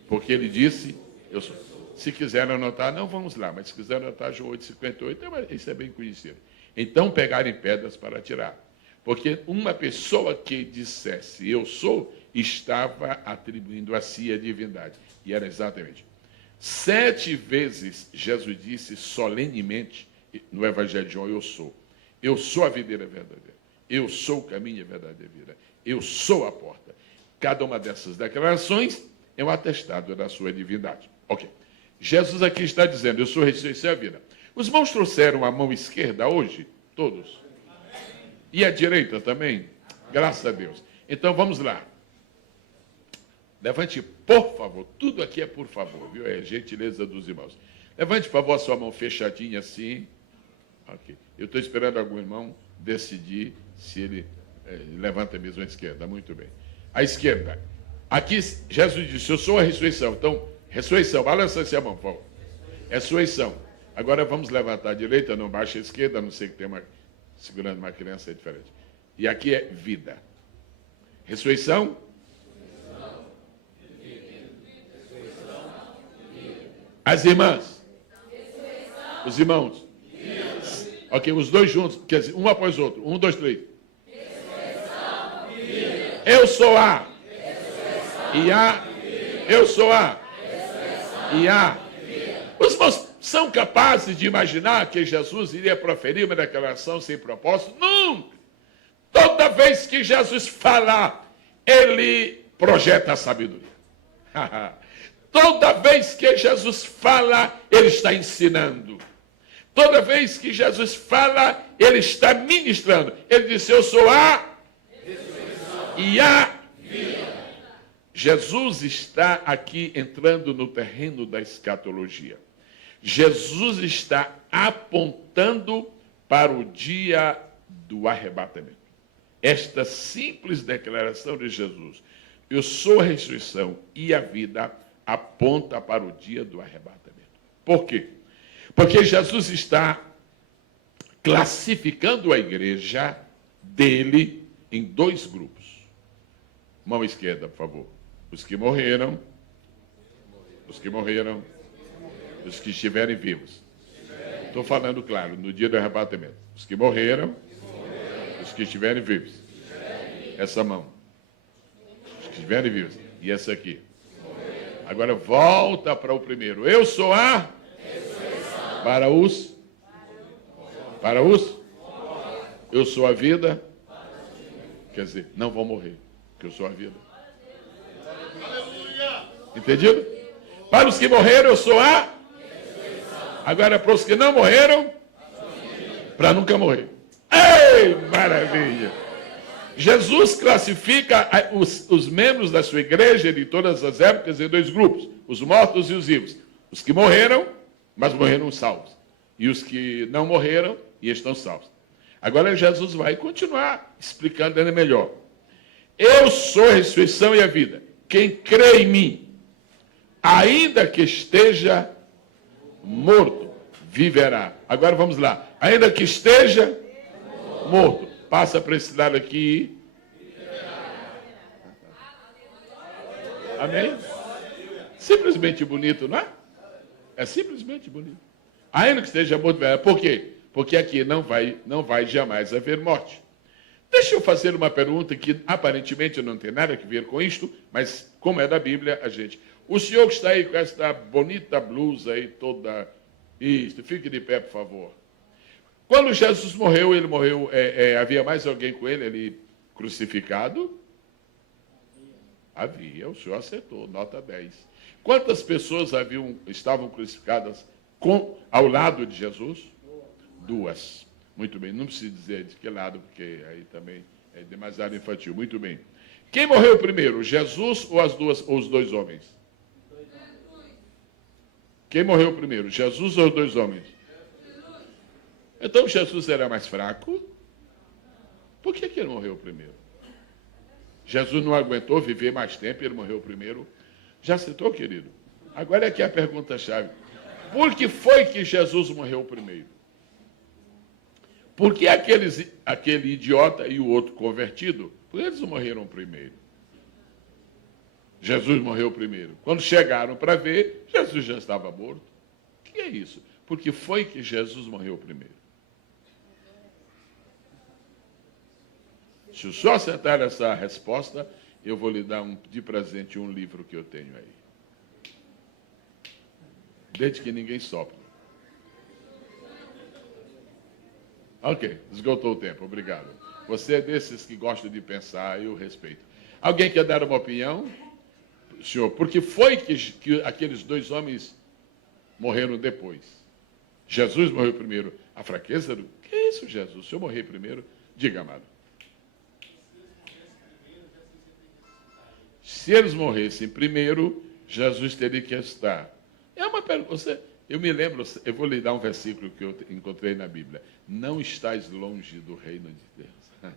Porque ele disse, eu sou. Se quiserem anotar, não vamos lá, mas se quiserem anotar, João 8,58, isso é bem conhecido. Então pegaram em pedras para atirar. Porque uma pessoa que dissesse, eu sou, estava atribuindo a si a divindade. E era exatamente. 7 vezes Jesus disse solenemente no Evangelho de João, eu sou. Eu sou a videira verdadeira. Eu sou o caminho, a verdade e a vida. Eu sou a porta. Cada uma dessas declarações é um atestado da sua divindade. Ok. Jesus aqui está dizendo, eu sou a ressurreição e a vida. Os irmãos trouxeram a mão esquerda hoje? Todos? E a direita também? Graças a Deus. Então vamos lá. Levante, por favor. Tudo aqui é por favor, viu? É gentileza dos irmãos. Levante, por favor, a sua mão fechadinha assim. Ok. Eu estou esperando algum irmão decidir se ele levanta mesmo a esquerda. Muito bem. A esquerda. Aqui, Jesus disse, eu sou a ressurreição. Então, ressurreição. Balança-se a mão, por favor. Ressurreição. Agora vamos levantar a direita, não baixa a esquerda, a não ser que tenha segurando uma criança, é diferente. E aqui é vida. Ressurreição. As irmãs. Os irmãos. Ok, os dois juntos, quer dizer, um após o outro. 1, 2, 3. Eu sou a. E a. Eu sou a. E a. Os irmãos são capazes de imaginar que Jesus iria proferir uma declaração sem propósito? Não! Toda vez que Jesus fala, ele projeta a sabedoria. Toda vez que Jesus fala, ele está ensinando. Toda vez que Jesus fala, ele está ministrando. Ele disse, eu sou a e a vida. Jesus está aqui entrando no terreno da escatologia. Jesus está apontando para o dia do arrebatamento. Esta simples declaração de Jesus, eu sou a ressurreição e a vida, aponta para o dia do arrebatamento. Por quê? Porque Jesus está classificando a igreja dele em 2 grupos. Mão esquerda, por favor. Os que morreram, os que estiverem vivos. Estou falando, claro, no dia do arrebatamento. Os que morreram, os que estiverem vivos. Essa mão. Os que estiverem vivos. E essa aqui. Agora volta para o primeiro. Eu sou a... Para os... Eu sou a vida. Quer dizer, não vão morrer, porque eu sou a vida. Entendido? Para os que morreram, eu sou a... Agora, para os que não morreram, para nunca morrer. Ei, maravilha! Jesus classifica os membros da sua igreja de todas as épocas em 2 grupos, os mortos e os vivos. Os que morreram, mas morreram salvos. E os que não morreram e estão salvos. Agora Jesus vai continuar explicando ainda melhor. Eu sou a ressurreição e a vida. Quem crê em mim, ainda que esteja morto, viverá. Agora vamos lá. Ainda que esteja morto. Passa para esse lado aqui. Amém? Simplesmente bonito, não é? É simplesmente bonito. Ainda que esteja morto, viverá. Por quê? Porque aqui não vai jamais haver morte. Deixa eu fazer uma pergunta que aparentemente não tem nada a ver com isto, mas como é da Bíblia, a gente... O senhor que está aí com esta bonita blusa aí toda... Isso, fique de pé, por favor. Quando Jesus morreu, ele morreu... havia mais alguém com ele crucificado? Havia, o senhor acertou, nota 10. Quantas pessoas estavam crucificadas ao lado de Jesus? Duas. Muito bem, não preciso dizer de que lado, porque aí também é demasiado infantil. Muito bem. Quem morreu primeiro, Jesus ou os dois homens? Quem morreu primeiro, Jesus ou os dois homens? Então Jesus era mais fraco? Por que ele morreu primeiro? Jesus não aguentou viver mais tempo e ele morreu primeiro? Já citou, querido? Agora é que é a pergunta-chave. Por que foi que Jesus morreu primeiro? Por que aquele idiota e o outro convertido, por que eles não morreram primeiro? Jesus morreu primeiro. Quando chegaram para ver, Jesus já estava morto. O que é isso? Por que foi que Jesus morreu primeiro? Se o senhor acertar essa resposta, eu vou lhe dar de presente um livro que eu tenho aí. Desde que ninguém sopre. Ok, esgotou o tempo, obrigado. Você é desses que gostam de pensar, eu respeito. Alguém quer dar uma opinião? Senhor, por que foi que aqueles dois homens morreram depois? Jesus morreu primeiro. A fraqueza do... Que é isso, Jesus? Se eu morrer primeiro, diga, amado. Se eles morressem primeiro, Jesus teria que estar. É uma pergunta. Eu me lembro, eu vou lhe dar um versículo que eu encontrei na Bíblia. Não estás longe do reino de Deus.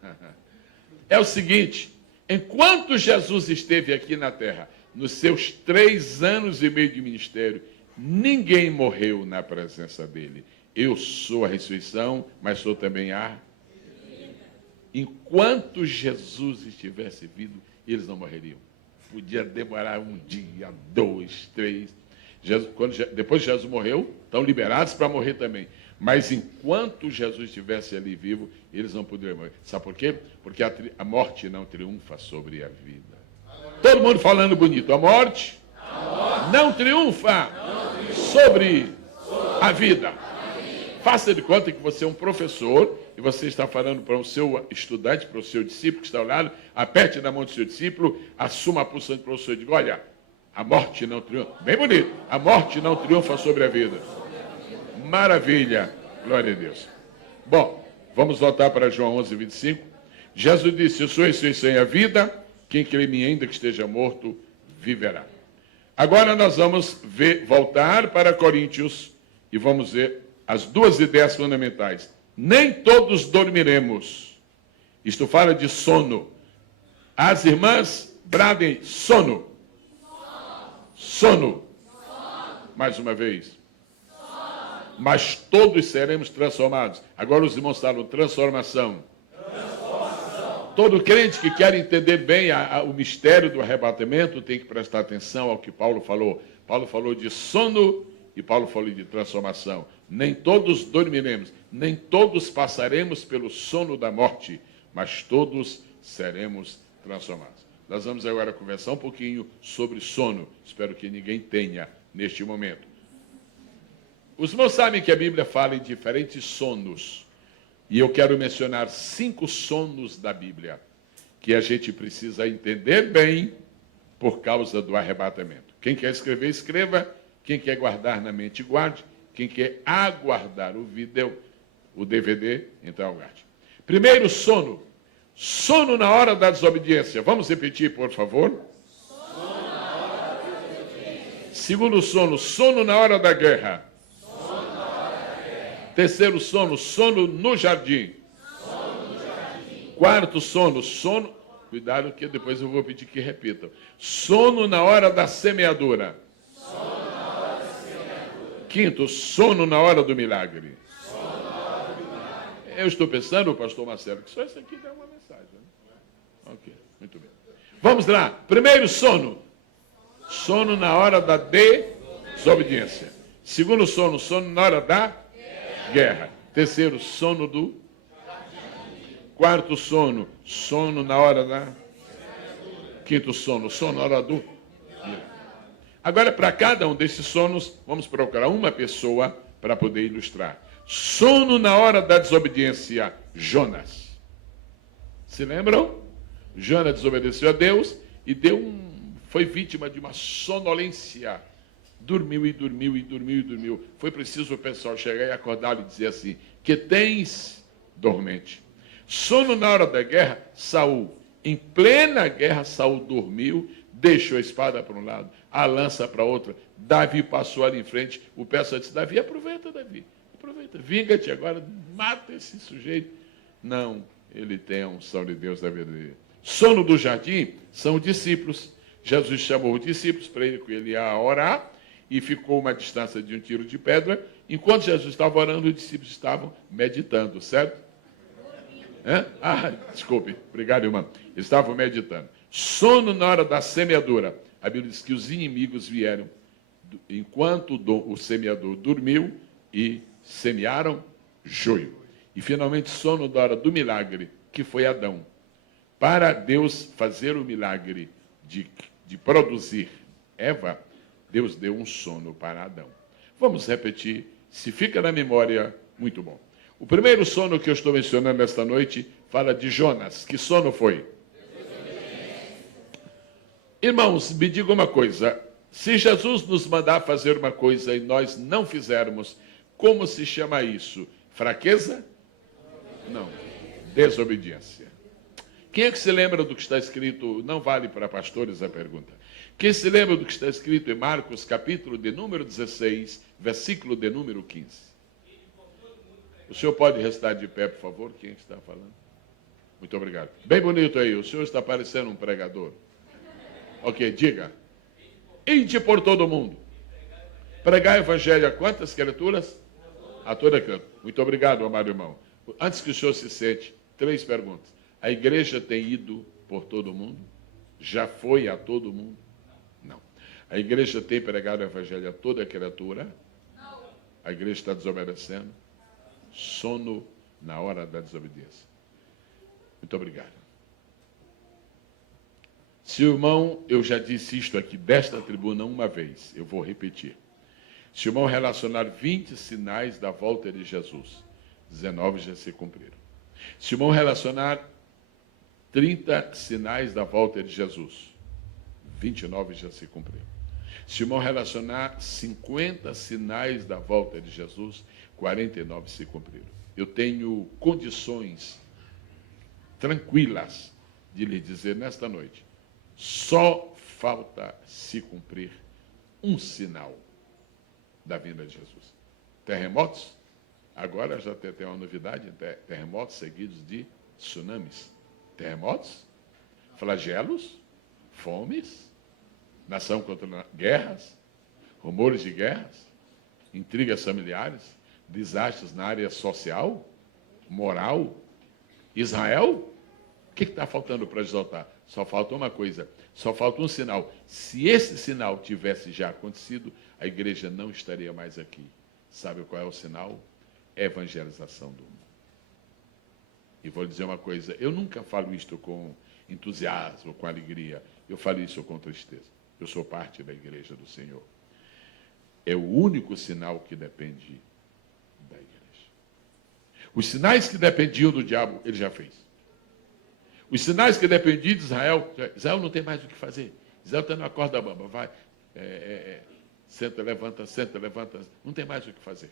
É o seguinte, enquanto Jesus esteve aqui na terra, nos seus 3 anos e meio de ministério, ninguém morreu na presença dele. Eu sou a ressurreição, mas sou também a... Enquanto Jesus estivesse vivo, eles não morreriam. Podia demorar 1 dia, 2, 3. Depois que Jesus morreu, estão liberados para morrer também. Mas enquanto Jesus estivesse ali vivo, eles não poderiam morrer. Sabe por quê? Porque a morte não triunfa sobre a vida. Todo mundo falando bonito. A morte não triunfa sobre a vida. Faça de conta que você é um professor e você está falando para o seu estudante, para o seu discípulo que está ao lado, aperte na mão do seu discípulo, assuma a posição de professor e diga, olha, a morte não triunfa. Bem bonito. A morte não triunfa sobre a vida. Maravilha. Glória a Deus. Bom, vamos voltar para João 11, 25. Jesus disse, eu sou a ressurreição e a vida, quem crê em mim ainda que esteja morto, viverá. Agora nós vamos voltar para Coríntios e vamos ver as 2 ideias fundamentais. Nem todos dormiremos. Isto fala de sono. As irmãs bradem sono. Sono. Mais uma vez. Mas todos seremos transformados. Agora os irmãos falam transformação. Todo crente que quer entender bem o mistério do arrebatamento tem que prestar atenção ao que Paulo falou. Paulo falou de sono e Paulo falou de transformação. Nem todos dormiremos, nem todos passaremos pelo sono da morte, mas todos seremos transformados. Nós vamos agora conversar um pouquinho sobre sono. Espero que ninguém tenha neste momento. Os irmãos sabem que a Bíblia fala em diferentes sonos. E eu quero mencionar 5 sonos da Bíblia que a gente precisa entender bem por causa do arrebatamento. Quem quer escrever, escreva. Quem quer guardar na mente, guarde. Quem quer aguardar o vídeo, o DVD, então aguarde. Primeiro, sono. Sono na hora da desobediência. Vamos repetir, por favor? Sono na hora da desobediência. Segundo sono, sono na hora da guerra. Sono na hora da guerra. Terceiro sono, sono no jardim. Sono no jardim. Quarto sono, sono... Cuidado que depois eu vou pedir que repitam. Sono na hora da semeadura. Sono na hora da semeadura. Quinto, sono na hora do milagre. Sono na hora do milagre. Eu estou pensando, pastor Marcelo, que só isso aqui dá uma mensagem. Né? Ok, muito bem. Vamos lá. Primeiro, sono. Sono na hora da desobediência. Segundo sono, sono na hora da guerra. Terceiro, sono do... Quarto sono, sono na hora da... Quinto sono, sono na hora do... Agora, para cada um desses sonos, vamos procurar uma pessoa para poder ilustrar. Sono na hora da desobediência, Jonas. Se lembram? Jonas desobedeceu a Deus e foi vítima de uma sonolência Dormiu e dormiu e dormiu e dormiu. Foi preciso o pessoal chegar e acordá-lo e dizer assim: que tens dormente? Sono na hora da guerra, Saul. Em plena guerra, Saul dormiu, deixou a espada para um lado, a lança para outra. Davi passou ali em frente. O pessoal disse: Davi, aproveita, Davi. Aproveita, vinga-te agora, mata esse sujeito. Não, ele tem a unção de Deus da vida dele. Sono do jardim são os discípulos. Jesus chamou os discípulos para ele a orar e ficou uma distância de um tiro de pedra. Enquanto Jesus estava orando, os discípulos estavam meditando, certo? Desculpe, obrigado, irmão. Eles estavam meditando. Sono na hora da semeadura. A Bíblia diz que os inimigos vieram enquanto o semeador dormiu e semearam joio. E finalmente sono na hora do milagre, que foi Adão. Para Deus fazer o milagre de produzir Eva, Deus deu um sono para Adão. Vamos repetir, se fica na memória, muito bom. O primeiro sono que eu estou mencionando esta noite fala de Jonas. Que sono foi? Irmãos, me diga uma coisa. Se Jesus nos mandar fazer uma coisa e nós não fizermos, como se chama isso? Fraqueza? Não. Desobediência. Quem é que se lembra do que está escrito? Não vale para pastores a pergunta. Quem se lembra do que está escrito em Marcos, capítulo de número 16, versículo de número 15? O senhor pode restar de pé, por favor? Quem está falando? Muito obrigado. Bem bonito aí. O senhor está parecendo um pregador. Ok, diga. Ide por todo mundo. Pregar o evangelho a quantas criaturas? A toda criatura. Muito obrigado, amado irmão. Antes que o senhor se sente, 3 perguntas. A igreja tem ido por todo mundo? Já foi a todo mundo? Não. A igreja tem pregado o evangelho a toda criatura? Não. A igreja está desobedecendo? Sono na hora da desobediência. Muito obrigado. Se o irmão, eu já disse isto aqui desta tribuna uma vez, eu vou repetir. Se o irmão relacionar 20 sinais da volta de Jesus, 19 já se cumpriram. Se o irmão relacionar 30 sinais da volta de Jesus, 29 já se cumpriram. Se o irmão relacionar 50 sinais da volta de Jesus, 49 se cumpriram. Eu tenho condições tranquilas de lhe dizer nesta noite, só falta se cumprir um sinal da vinda de Jesus. Terremotos? Agora já tem uma novidade, terremotos seguidos de tsunamis. Terremotos, flagelos, fomes, nação contra guerras, rumores de guerras, intrigas familiares, desastres na área social, moral. Israel, o que está faltando para exaltar? Só falta uma coisa, só falta um sinal. Se esse sinal tivesse já acontecido, a igreja não estaria mais aqui. Sabe qual é o sinal? Evangelização do mundo. E vou dizer uma coisa, eu nunca falo isto com entusiasmo, com alegria. Eu falo isso com tristeza. Eu sou parte da igreja do Senhor. É o único sinal que depende da igreja. Os sinais que dependiam do diabo, ele já fez. Os sinais que dependiam de Israel, Israel não tem mais o que fazer. Israel está numa corda bamba, vai, senta, levanta, não tem mais o que fazer.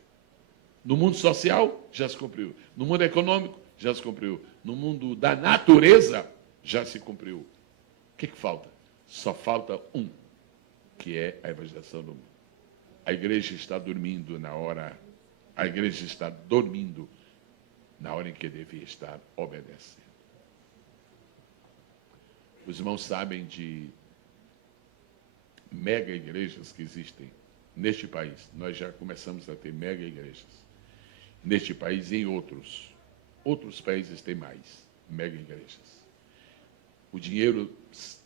No mundo social, já se cumpriu. No mundo econômico, já se cumpriu. No mundo da natureza, já se cumpriu. O que falta? Só falta um, que é a evangelização do mundo. A igreja está dormindo na hora em que devia estar obedecendo. Os irmãos sabem de mega igrejas que existem neste país. Nós já começamos a ter mega igrejas. Neste país e em outros. Outros países têm mais mega igrejas. O dinheiro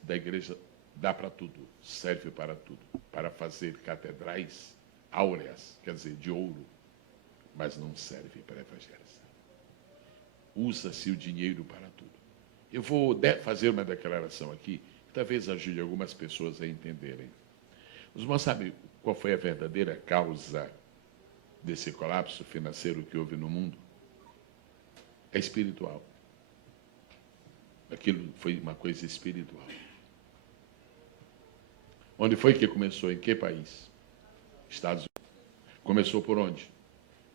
da igreja dá para tudo, serve para tudo. Para fazer catedrais áureas, quer dizer, de ouro, mas não serve para evangelização. Usa-se o dinheiro para tudo. Eu vou fazer uma declaração aqui, que talvez ajude algumas pessoas a entenderem. Os irmãos sabem qual foi a verdadeira causa desse colapso financeiro que houve no mundo? É espiritual. Aquilo foi uma coisa espiritual. Onde foi que começou? Em que país? Estados Unidos. Começou por onde?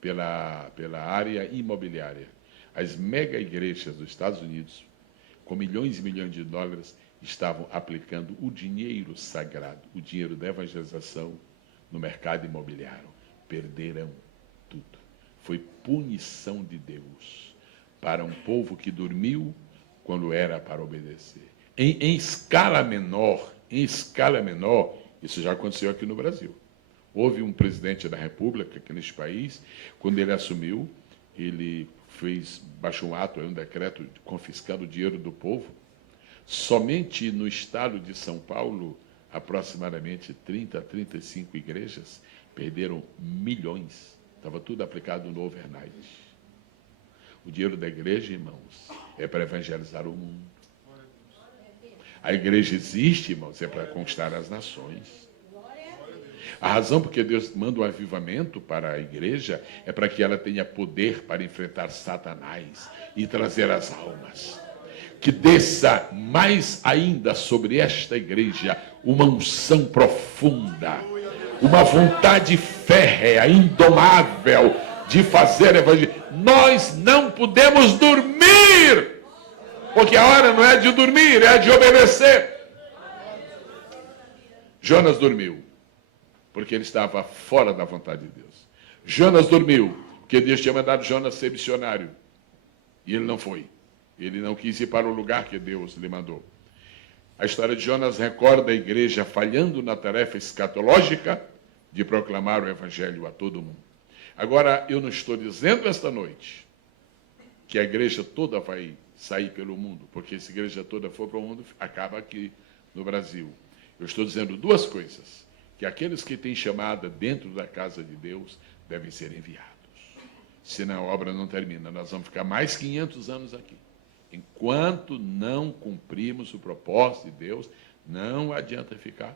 Pela área imobiliária. As mega igrejas dos Estados Unidos, com milhões e milhões de dólares, estavam aplicando o dinheiro sagrado, o dinheiro da evangelização no mercado imobiliário. Perderam tudo. Foi punição de Deus para um povo que dormiu quando era para obedecer. Em escala menor, isso já aconteceu aqui no Brasil. Houve um presidente da República aqui neste país, quando ele assumiu, ele baixou um ato, um decreto confiscando o dinheiro do povo. Somente no estado de São Paulo, aproximadamente 30 a 35 igrejas perderam milhões. Estava tudo aplicado no overnight. O dinheiro da igreja, irmãos, é para evangelizar o mundo. A igreja existe, irmãos, é para conquistar as nações. A razão porque Deus manda um avivamento para a igreja é para que ela tenha poder para enfrentar Satanás e trazer as almas. Que desça mais ainda sobre esta igreja uma unção profunda, uma vontade férrea, indomável de fazer evangelho. Nós não podemos dormir, porque a hora não é de dormir, é de obedecer. Jonas dormiu, porque ele estava fora da vontade de Deus. Jonas dormiu, porque Deus tinha mandado Jonas ser missionário. E ele não foi. Ele não quis ir para o lugar que Deus lhe mandou. A história de Jonas recorda a igreja falhando na tarefa escatológica de proclamar o evangelho a todo mundo. Agora, eu não estou dizendo esta noite que a igreja toda vai sair pelo mundo, porque se a igreja toda for para o mundo, acaba aqui no Brasil. Eu estou dizendo duas coisas: que aqueles que têm chamada dentro da casa de Deus devem ser enviados. Senão a obra não termina. Nós vamos ficar mais 500 anos aqui. Enquanto não cumprimos o propósito de Deus, não adianta ficar.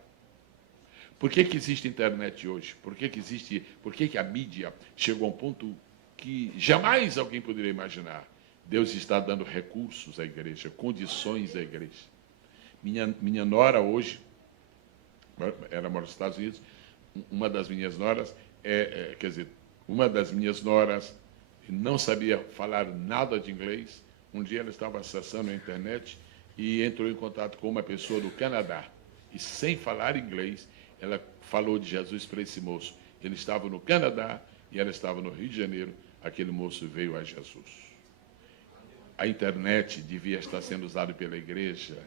Por que existe internet hoje? Por que a mídia chegou a um ponto que jamais alguém poderia imaginar? Deus está dando recursos à igreja, condições à igreja. Minha nora hoje, ela mora nos Estados Unidos, uma das minhas noras, uma das minhas noras não sabia falar nada de inglês. Um dia ela estava acessando a internet e entrou em contato com uma pessoa do Canadá. E sem falar inglês, ela falou de Jesus para esse moço. Ele estava no Canadá e ela estava no Rio de Janeiro. Aquele moço veio a Jesus. A internet devia estar sendo usada pela igreja,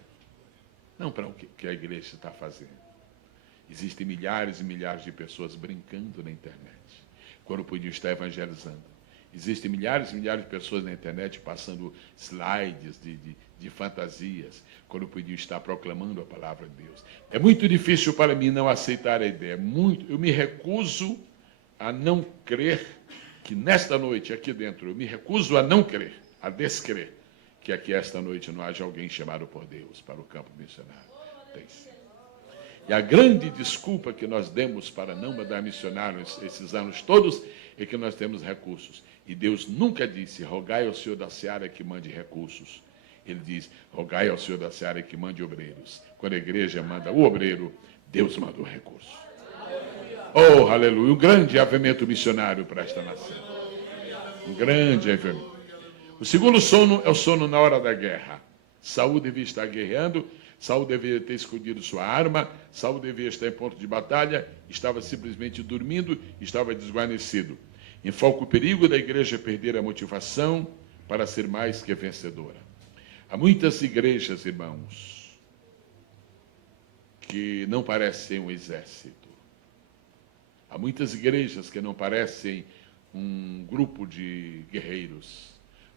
não para o que a igreja está fazendo. Existem milhares e milhares de pessoas brincando na internet, quando podiam estar evangelizando. Existem milhares e milhares de pessoas na internet passando slides de fantasias, quando podiam estar proclamando a palavra de Deus. É muito difícil para mim não aceitar a ideia. Eu me recuso a não crer que nesta noite, aqui dentro, eu me recuso a não crer, a descrer, que aqui esta noite não haja alguém chamado por Deus para o campo missionário. Tem sim. E a grande desculpa que nós demos para não mandar missionários esses anos todos é que nós temos recursos. E Deus nunca disse: rogai ao Senhor da seara que mande recursos. Ele diz: rogai ao Senhor da seara que mande obreiros. Quando a igreja manda o obreiro, Deus mandou recursos. Oh, aleluia! Um grande avivamento missionário para esta nação. Um grande avivamento. O segundo sono é o sono na hora da guerra. Saul devia estar guerreando, Saul deveria ter escondido sua arma, Saul devia estar em ponto de batalha, estava simplesmente dormindo, estava desguarnecido. Enfoca o perigo da igreja perder a motivação para ser mais que vencedora. Há muitas igrejas, irmãos, que não parecem um exército. Há muitas igrejas que não parecem um grupo de guerreiros,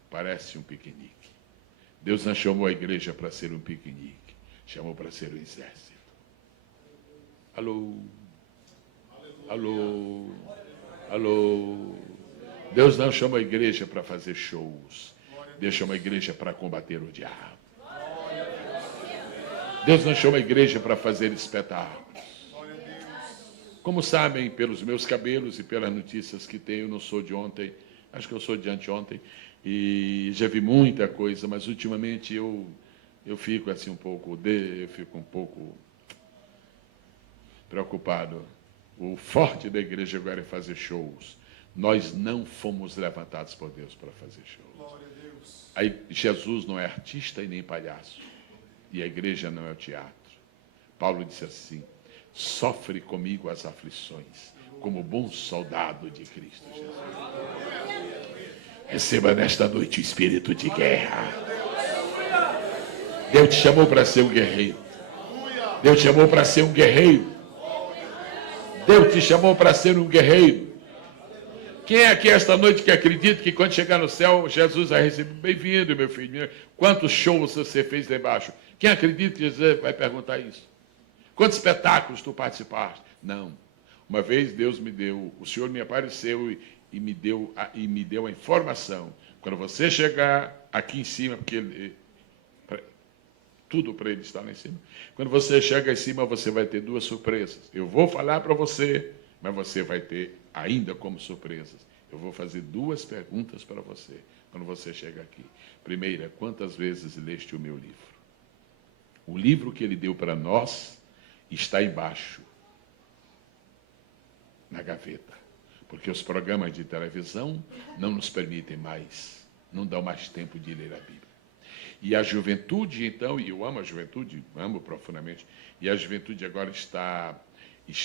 parece um piquenique. Deus não chamou a igreja para ser um piquenique, chamou para ser um exército. Alô? Alô? Alô? Deus não chama a igreja para fazer shows. Deus chama a igreja para combater o diabo. Deus não chama a igreja para fazer espetáculos. Como sabem, pelos meus cabelos e pelas notícias que tenho, eu não sou de ontem, acho que eu sou de anteontem, e já vi muita coisa, mas ultimamente eu fico assim um pouco preocupado. O forte da igreja agora é fazer shows. Nós não fomos levantados por Deus para fazer shows. Aí Jesus não é artista e nem palhaço. E a igreja não é o teatro. Paulo disse assim: sofre comigo as aflições, como bom soldado de Cristo Jesus. Receba nesta noite o espírito de guerra. Deus te chamou para ser um guerreiro. Deus te chamou para ser um guerreiro. Deus te chamou para ser um guerreiro. Quem é aqui esta noite que acredita que quando chegar no céu, Jesus vai receber? Bem-vindo, meu filho. Quantos shows você fez debaixo? Quem acredita que Jesus vai perguntar isso? Quantos espetáculos tu participaste? Não. Uma vez Deus me deu, o Senhor me apareceu e me deu a informação. Quando você chegar aqui em cima, porque tudo para ele está lá em cima. Quando você chega em cima, você vai ter duas surpresas. Eu vou falar para você, mas você vai ter ainda como surpresas. Eu vou fazer duas perguntas para você, quando você chega aqui. Primeira, quantas vezes leste o meu livro? O livro que ele deu para nós está embaixo, na gaveta. Porque os programas de televisão não nos permitem mais, não dão mais tempo de ler a Bíblia. E a juventude, então, e eu amo a juventude, amo profundamente, e a juventude agora está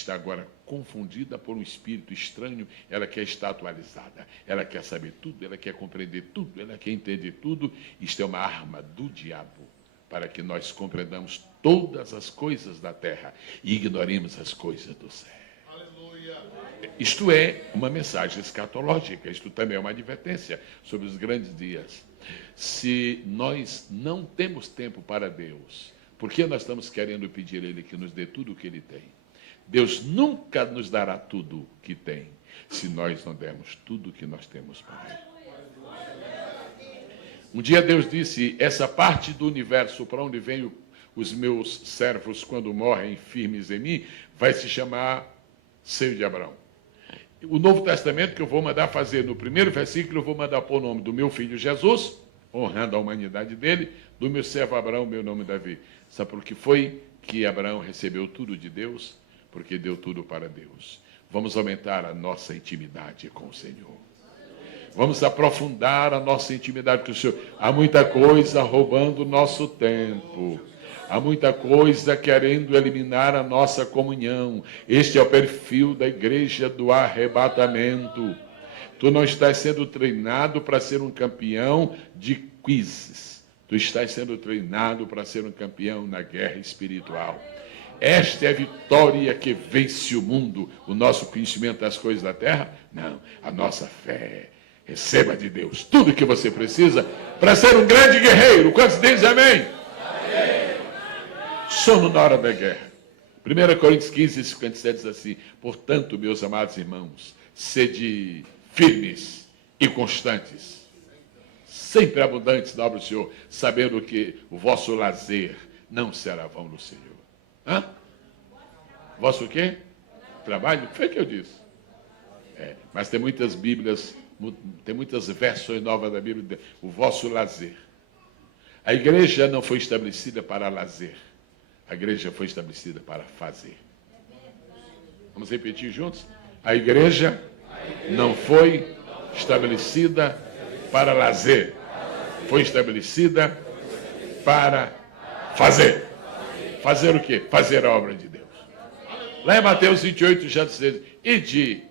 agora confundida por um espírito estranho. Ela quer estar atualizada, ela quer saber tudo, ela quer compreender tudo, ela quer entender tudo. Isto é uma arma do diabo, para que nós compreendamos todas as coisas da terra e ignoremos as coisas do céu. Aleluia. Isto é uma mensagem escatológica, isto também é uma advertência sobre os grandes dias. Se nós não temos tempo para Deus, por que nós estamos querendo pedir a Ele que nos dê tudo o que Ele tem? Deus nunca nos dará tudo o que tem, se nós não dermos tudo o que nós temos para Ele. Um dia Deus disse: essa parte do universo para onde vêm os meus servos quando morrem firmes em mim, vai se chamar seio de Abraão. O Novo Testamento que eu vou mandar fazer, no primeiro versículo, eu vou mandar pôr o nome do meu filho Jesus, honrando a humanidade dele, do meu servo Abraão, meu nome Davi. Sabe por que foi que Abraão recebeu tudo de Deus? Porque deu tudo para Deus. Vamos aumentar a nossa intimidade com o Senhor. Vamos aprofundar a nossa intimidade com o Senhor. Há muita coisa roubando o nosso tempo. Há muita coisa querendo eliminar a nossa comunhão. Este é o perfil da igreja do arrebatamento. Tu não estás sendo treinado para ser um campeão de quizzes. Tu estás sendo treinado para ser um campeão na guerra espiritual. Esta é a vitória que vence o mundo. O nosso conhecimento das coisas da terra? Não, a nossa fé. Receba de Deus tudo o que você precisa para ser um grande guerreiro. Quantos dizem amém? Amém. Sono na hora da guerra. 1 Coríntios 15, 57 diz assim: portanto, meus amados irmãos, sede firmes e constantes, sempre abundantes na obra do Senhor, sabendo que o vosso lazer não será vão no Senhor. Hã? Vosso o quê? Trabalho? Foi o que eu disse. Mas tem muitas Bíblias, tem muitas versões novas da Bíblia, o vosso lazer. A igreja não foi estabelecida para lazer. A igreja foi estabelecida para fazer. Vamos repetir juntos? A igreja não foi estabelecida para lazer. Foi estabelecida para fazer. Fazer o quê? Fazer a obra de Deus. Lá em Mateus 28 já diz: ide,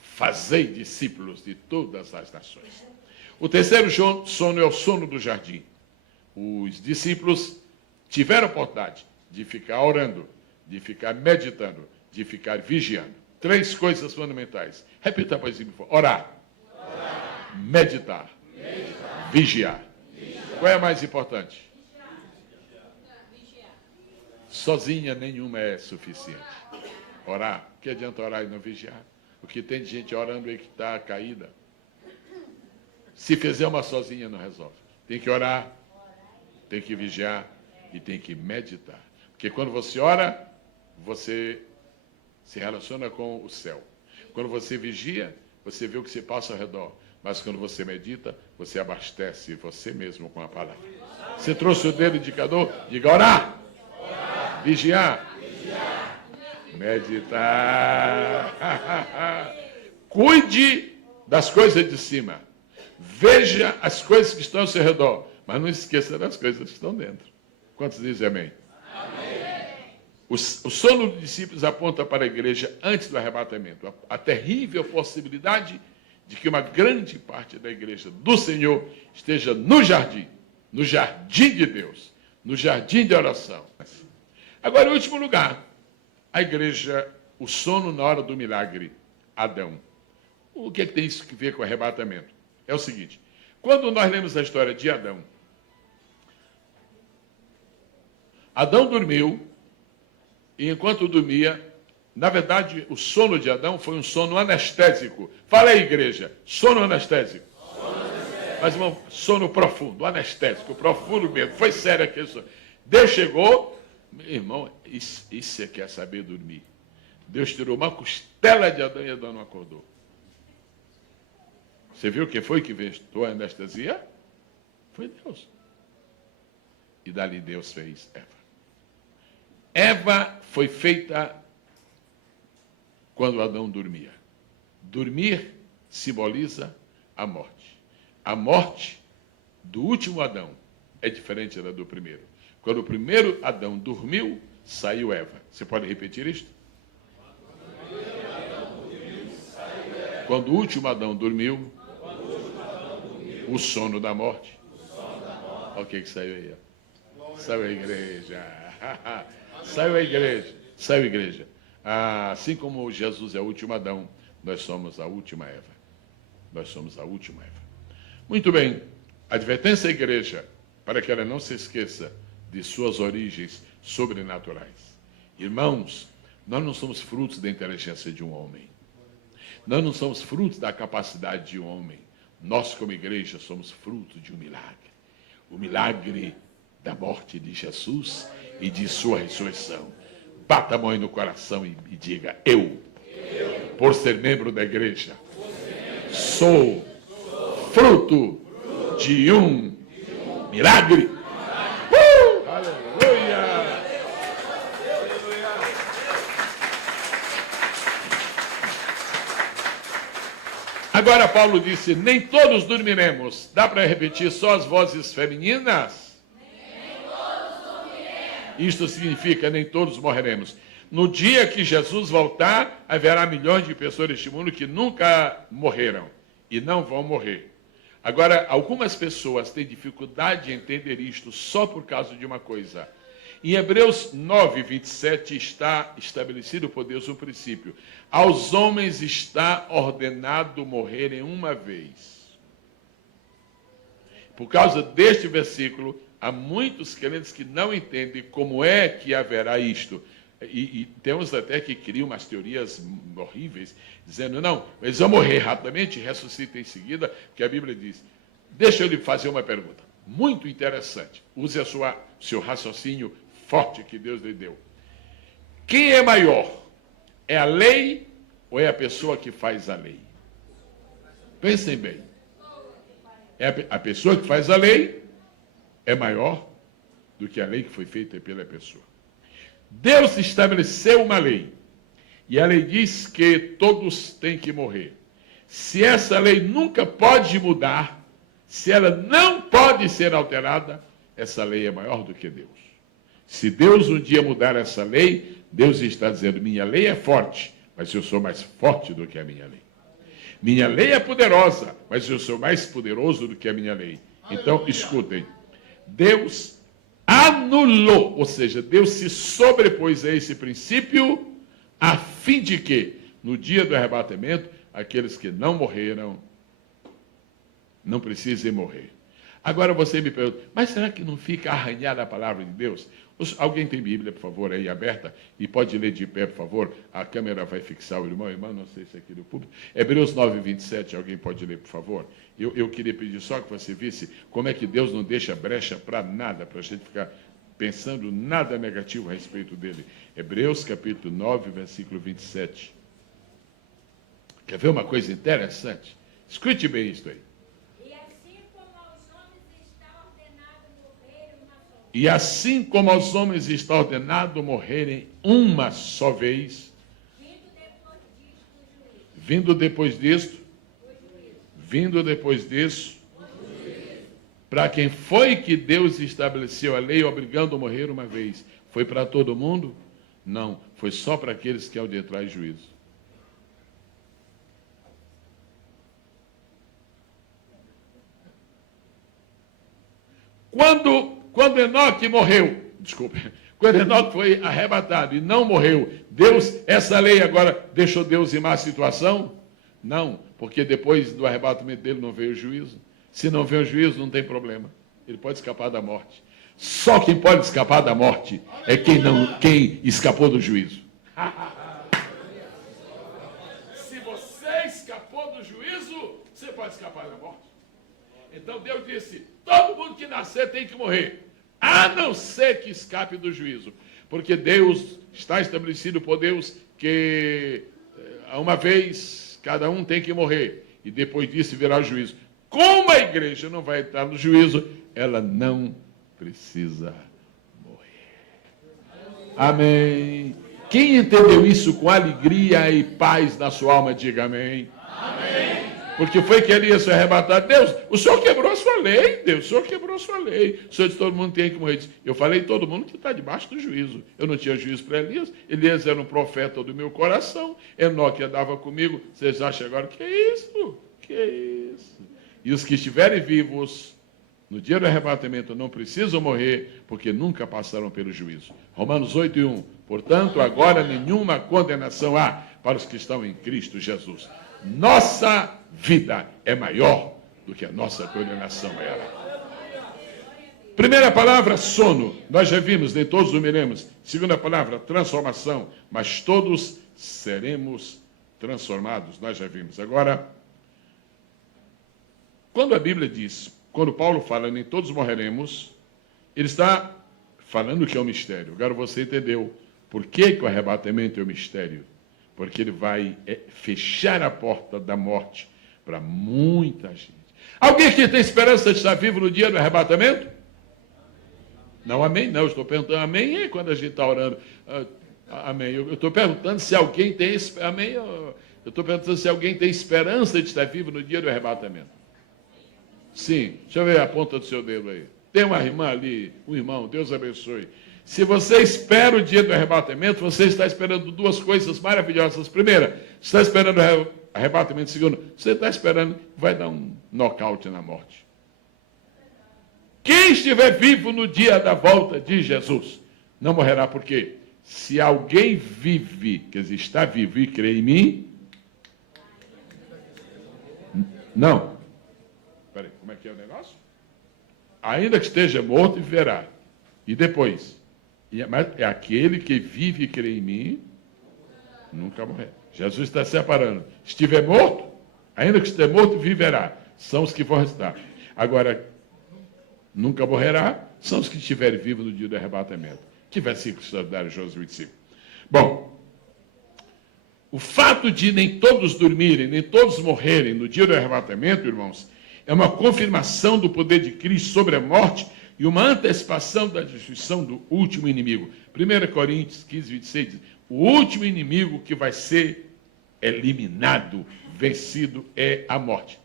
fazei discípulos de todas as nações. O terceiro sono é o sono do jardim. Os discípulos tiveram a oportunidade de ficar orando, de ficar meditando, de ficar vigiando. 3 coisas fundamentais. Repita para si: orar, meditar, vigiar. Qual é a mais importante? Sozinha nenhuma é suficiente. Orar. O que adianta orar e não vigiar? O que tem de gente orando aí que está caída. Se fizer uma sozinha, não resolve. Tem que orar, tem que vigiar e tem que meditar. Porque quando você ora, você se relaciona com o céu. Quando você vigia, você vê o que se passa ao redor. Mas quando você medita, você abastece você mesmo com a palavra. Você trouxe o dedo indicador? Diga orar, vigiar, Meditar. Cuide das coisas de cima. Veja as coisas que estão ao seu redor. Mas não esqueça das coisas que estão dentro. Quantos dizem amém? Amém. O sono dos discípulos aponta para a igreja antes do arrebatamento. A terrível possibilidade de que uma grande parte da igreja do Senhor esteja no jardim de Deus, no jardim de oração. Agora, em último lugar, a igreja, o sono na hora do milagre, Adão. O que tem isso a ver com o arrebatamento? É o seguinte, quando nós lemos a história de Adão, Adão dormiu, e enquanto dormia, na verdade, o sono de Adão foi um sono anestésico. Fala aí, igreja, sono anestésico. Mas um sono profundo, anestésico, profundo mesmo. Foi sério aquele sono. Deus chegou, meu irmão, isso é que é saber dormir. Deus tirou uma costela de Adão e Adão não acordou. Você viu quem foi que inventou a anestesia? Foi Deus. E dali Deus fez Eva. Eva foi feita quando Adão dormia. Dormir simboliza a morte. A morte do último Adão é diferente da do primeiro. Quando o primeiro Adão dormiu, saiu Eva. Você pode repetir isto? Quando o último Adão dormiu, o sono da morte. Olha o que saiu aí. Saiu a igreja. Saiu a igreja. Saiu a igreja. Assim como Jesus é o último Adão, nós somos a última Eva. Nós somos a última Eva. Muito bem. Advertência à igreja, para que ela não se esqueça de suas origens sobrenaturais. Irmãos, nós não somos frutos da inteligência de um homem. Nós não somos frutos da capacidade de um homem. Nós, como igreja, somos fruto de um milagre. O milagre da morte de Jesus e de sua ressurreição. Bata a mão no coração e diga, eu, por ser membro da igreja, sou fruto de um milagre. Aleluia! Agora Paulo disse, nem todos dormiremos. Dá para repetir só as vozes femininas? Isto significa, nem todos morreremos. No dia que Jesus voltar, haverá milhões de pessoas neste mundo que nunca morreram e não vão morrer. Agora, algumas pessoas têm dificuldade em entender isto só por causa de uma coisa. Em Hebreus 9, 27 está estabelecido por Deus um princípio. Aos homens está ordenado morrerem uma vez. Por causa deste versículo, há muitos crentes que não entendem como é que haverá isto. E temos até que criam umas teorias horríveis, dizendo, não, eles vão morrer rapidamente e ressuscitam em seguida, porque a Bíblia diz. Deixa eu lhe fazer uma pergunta, muito interessante. Use seu raciocínio forte que Deus lhe deu. Quem é maior? É a lei ou é a pessoa que faz a lei? Pensem bem. É a pessoa que faz a lei é maior do que a lei que foi feita pela pessoa. Deus estabeleceu uma lei, e a lei diz que todos têm que morrer. Se essa lei nunca pode mudar, se ela não pode ser alterada, essa lei é maior do que Deus. Se Deus um dia mudar essa lei, Deus está dizendo, minha lei é forte, mas eu sou mais forte do que a minha lei. Minha lei é poderosa, mas eu sou mais poderoso do que a minha lei. Então, escutem. Deus anulou, ou seja, Deus se sobrepôs a esse princípio a fim de que, no dia do arrebatamento, aqueles que não morreram não precisem morrer. Agora você me pergunta, mas será que não fica arranhada a palavra de Deus? Alguém tem Bíblia, por favor, aí aberta? E pode ler de pé, por favor? A câmera vai fixar o irmão, não sei se é aqui do público. Hebreus 9, 27, alguém pode ler, por favor? Eu queria pedir só que você visse como é que Deus não deixa brecha para nada, para a gente ficar pensando nada negativo a respeito dele. Hebreus, capítulo 9, versículo 27. Quer ver uma coisa interessante? Escute bem isso aí. E assim como aos homens está ordenado morrer uma só E assim como aos homens está ordenado morrerem uma só vez, vindo depois disto, para quem foi que Deus estabeleceu a lei obrigando a morrer uma vez? Foi para todo mundo? Não, foi só para aqueles que há de traz juízo. Quando Enoque morreu, quando Enoque foi arrebatado e não morreu, Deus, essa lei agora deixou Deus em má situação? Não, porque depois do arrebatamento dele não veio o juízo. Se não veio o juízo, não tem problema. Ele pode escapar da morte. Só quem pode escapar da morte é quem escapou do juízo. Se você escapou do juízo, você pode escapar da morte. Então Deus disse, todo mundo que nascer tem que morrer, a não ser que escape do juízo. Porque Deus está estabelecido por Deus que uma vez cada um tem que morrer. E depois disso virá o juízo. Como a igreja não vai entrar no juízo, ela não precisa morrer. Amém. Quem entendeu isso com alegria e paz na sua alma, diga amém. Amém. Porque foi que Elias foi arrebatado. Deus, o Senhor quebrou a sua lei, Deus, o Senhor quebrou a sua lei. O Senhor disse, todo mundo tem que morrer. Eu falei, todo mundo que está debaixo do juízo. Eu não tinha juízo para Elias. Elias era um profeta do meu coração. Enoque andava comigo. Vocês acham agora, que é isso? Que é isso? E os que estiverem vivos no dia do arrebatamento não precisam morrer, porque nunca passaram pelo juízo. Romanos 8:1. Portanto, agora nenhuma condenação há para os que estão em Cristo Jesus. Nossa vida é maior do que a nossa condenação era. Primeira palavra, sono. Nós já vimos, nem todos dormiremos. Segunda palavra, transformação. Mas todos seremos transformados. Nós já vimos. Agora, quando a Bíblia diz, quando Paulo fala, nem todos morreremos, ele está falando que é um mistério. Agora você entendeu por que o arrebatamento é um mistério. Porque ele vai fechar a porta da morte para muita gente. Alguém aqui tem esperança de estar vivo no dia do arrebatamento? Não, amém, não. Eu estou perguntando amém é quando a gente está orando. Amém. Eu estou perguntando se alguém tem... Amém. Eu estou perguntando se alguém tem esperança de estar vivo no dia do arrebatamento. Sim. Deixa eu ver a ponta do seu dedo aí. Tem uma irmã ali, um irmão, Deus abençoe. Se você espera o dia do arrebatamento, você está esperando duas coisas maravilhosas. Primeira, você está esperando o arrebatamento. Segundo, você está esperando que vai dar um nocaute na morte. Quem estiver vivo no dia da volta de Jesus, não morrerá. Por quê? Se alguém vive, quer dizer, está vivo e crê em mim... Não. Espera aí, como é que é o negócio? Ainda que esteja morto, viverá. E depois... Mas é aquele que vive e crê em mim, nunca morrerá. Jesus está separando. Estiver morto, ainda que esteja morto, viverá. São os que vão restar. Agora, nunca morrerá, são os que estiverem vivos no dia do arrebatamento. Que versículo extraordinário, Josué 25. Bom, o fato de nem todos dormirem, nem todos morrerem no dia do arrebatamento, irmãos, é uma confirmação do poder de Cristo sobre a morte e uma antecipação da destruição do último inimigo. 1 Coríntios 15, 26 diz, o último inimigo que vai ser eliminado, vencido, é a morte.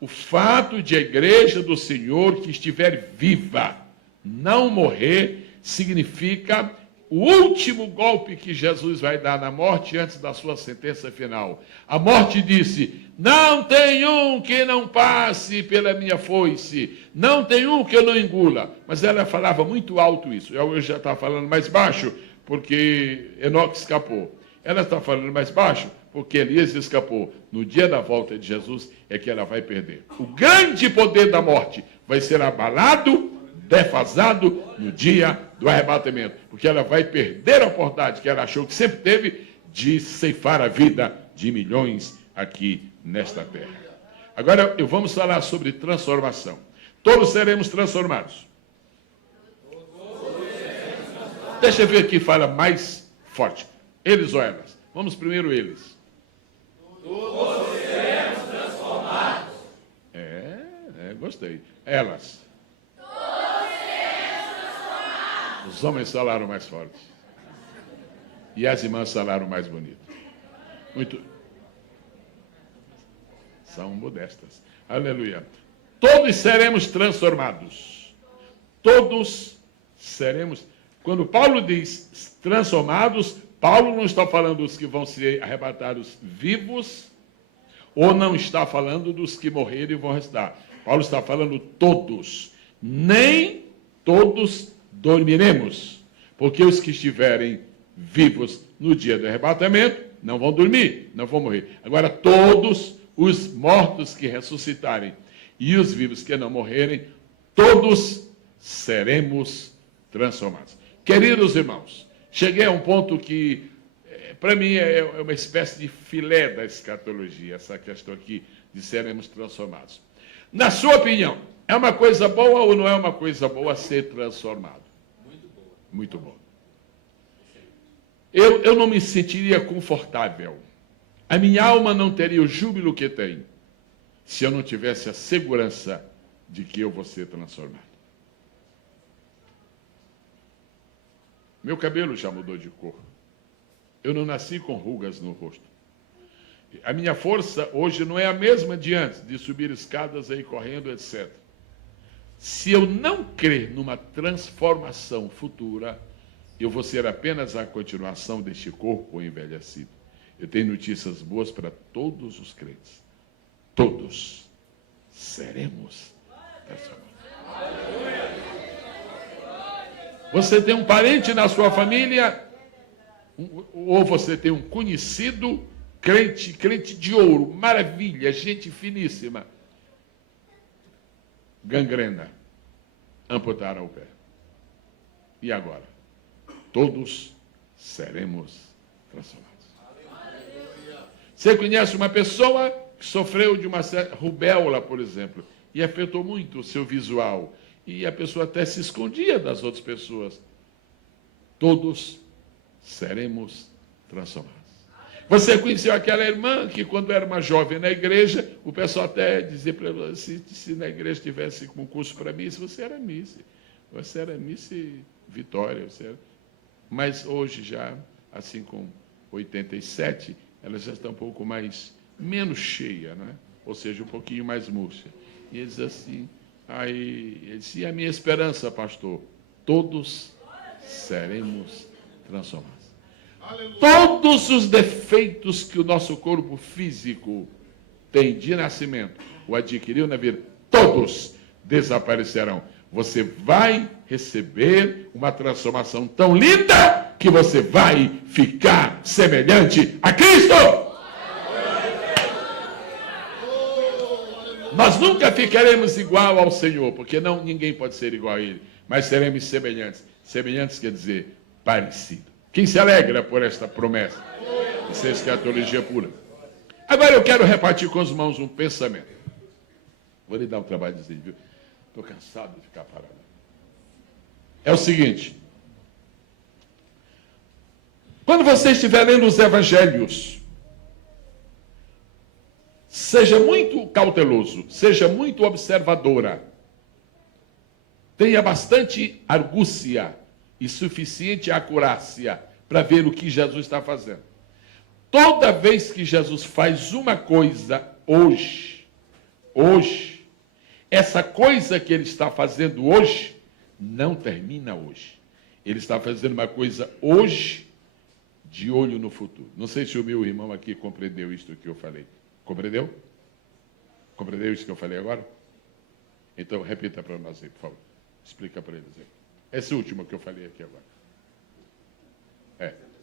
O fato de a igreja do Senhor que estiver viva não morrer, significa o último golpe que Jesus vai dar na morte antes da sua sentença final. A morte disse, não tem um que não passe pela minha foice, não tem um que eu não engula. Mas ela falava muito alto isso. Eu já estava falando mais baixo, porque Enoque escapou. Ela está falando mais baixo, porque Elias escapou. No dia da volta de Jesus é que ela vai perder. O grande poder da morte vai ser abalado, defasado no dia do arrebatamento, porque ela vai perder a oportunidade que ela achou que sempre teve de ceifar a vida de milhões aqui nesta terra. Agora, vamos falar sobre transformação. Todos seremos transformados. Deixa eu ver aqui, fala mais forte. Eles ou elas? Vamos primeiro eles. Todos seremos transformados. Gostei. Elas. Os homens falaram mais forte. E as irmãs falaram mais bonito. Muito. São modestas. Aleluia. Todos seremos transformados. Todos seremos. Quando Paulo diz transformados, Paulo não está falando dos que vão ser arrebatados vivos, ou não está falando dos que morreram e vão restar. Paulo está falando todos. Nem todos dormiremos, porque os que estiverem vivos no dia do arrebatamento não vão dormir, não vão morrer. Agora, todos os mortos que ressuscitarem e os vivos que não morrerem, todos seremos transformados. Queridos irmãos, cheguei a um ponto que, para mim, é uma espécie de filé da escatologia, essa questão aqui de seremos transformados. Na sua opinião, é uma coisa boa ou não é uma coisa boa ser transformado? Muito boa. Muito boa. Eu não me sentiria confortável. A minha alma não teria o júbilo que tem se eu não tivesse a segurança de que eu vou ser transformado. Meu cabelo já mudou de cor. Eu não nasci com rugas no rosto. A minha força hoje não é a mesma de antes, de subir escadas, aí correndo, etc. Se eu não crer numa transformação futura, eu vou ser apenas a continuação deste corpo envelhecido. Eu tenho notícias boas para todos os crentes. Todos seremos transformados. Você tem um parente na sua família, ou você tem um conhecido crente de ouro, maravilha, gente finíssima. Gangrena, amputaram o pé. E agora? Todos seremos transformados. Você conhece uma pessoa que sofreu de uma rubéola, por exemplo, e afetou muito o seu visual, e a pessoa até se escondia das outras pessoas. Todos seremos transformados. Você conheceu aquela irmã que, quando era uma jovem na igreja, o pessoal até dizia para ela, se na igreja tivesse concurso para Miss, você era Miss Vitória. Mas hoje já, assim com 87, ela já está um pouco menos cheia, né? Ou seja, um pouquinho mais murcha. E ele diz assim, ele disse, e a minha esperança, pastor? Todos seremos transformados. Todos os defeitos que o nosso corpo físico tem de nascimento, ou adquiriu na vida, todos desaparecerão. Você vai receber uma transformação tão linda que você vai ficar semelhante a Cristo. Nós nunca ficaremos igual ao Senhor, porque ninguém pode ser igual a Ele, mas seremos semelhantes. Semelhantes quer dizer parecido. Quem se alegra por esta promessa? Isso é escatologia pura. Agora eu quero repartir com os irmãos um pensamento. Vou lhe dar um trabalho de dizer, viu? Estou cansado de ficar parado. É o seguinte. Quando você estiver lendo os evangelhos, seja muito cauteloso, seja muito observadora. Tenha bastante argúcia e suficiente acurácia para ver o que Jesus está fazendo. Toda vez que Jesus faz uma coisa hoje, essa coisa que ele está fazendo hoje, não termina hoje. Ele está fazendo uma coisa hoje, de olho no futuro. Não sei se o meu irmão aqui compreendeu isto que eu falei. Compreendeu? Compreendeu isso que eu falei agora? Então, repita para nós aí, por favor. Explica para eles aí. Esse último que eu falei aqui agora.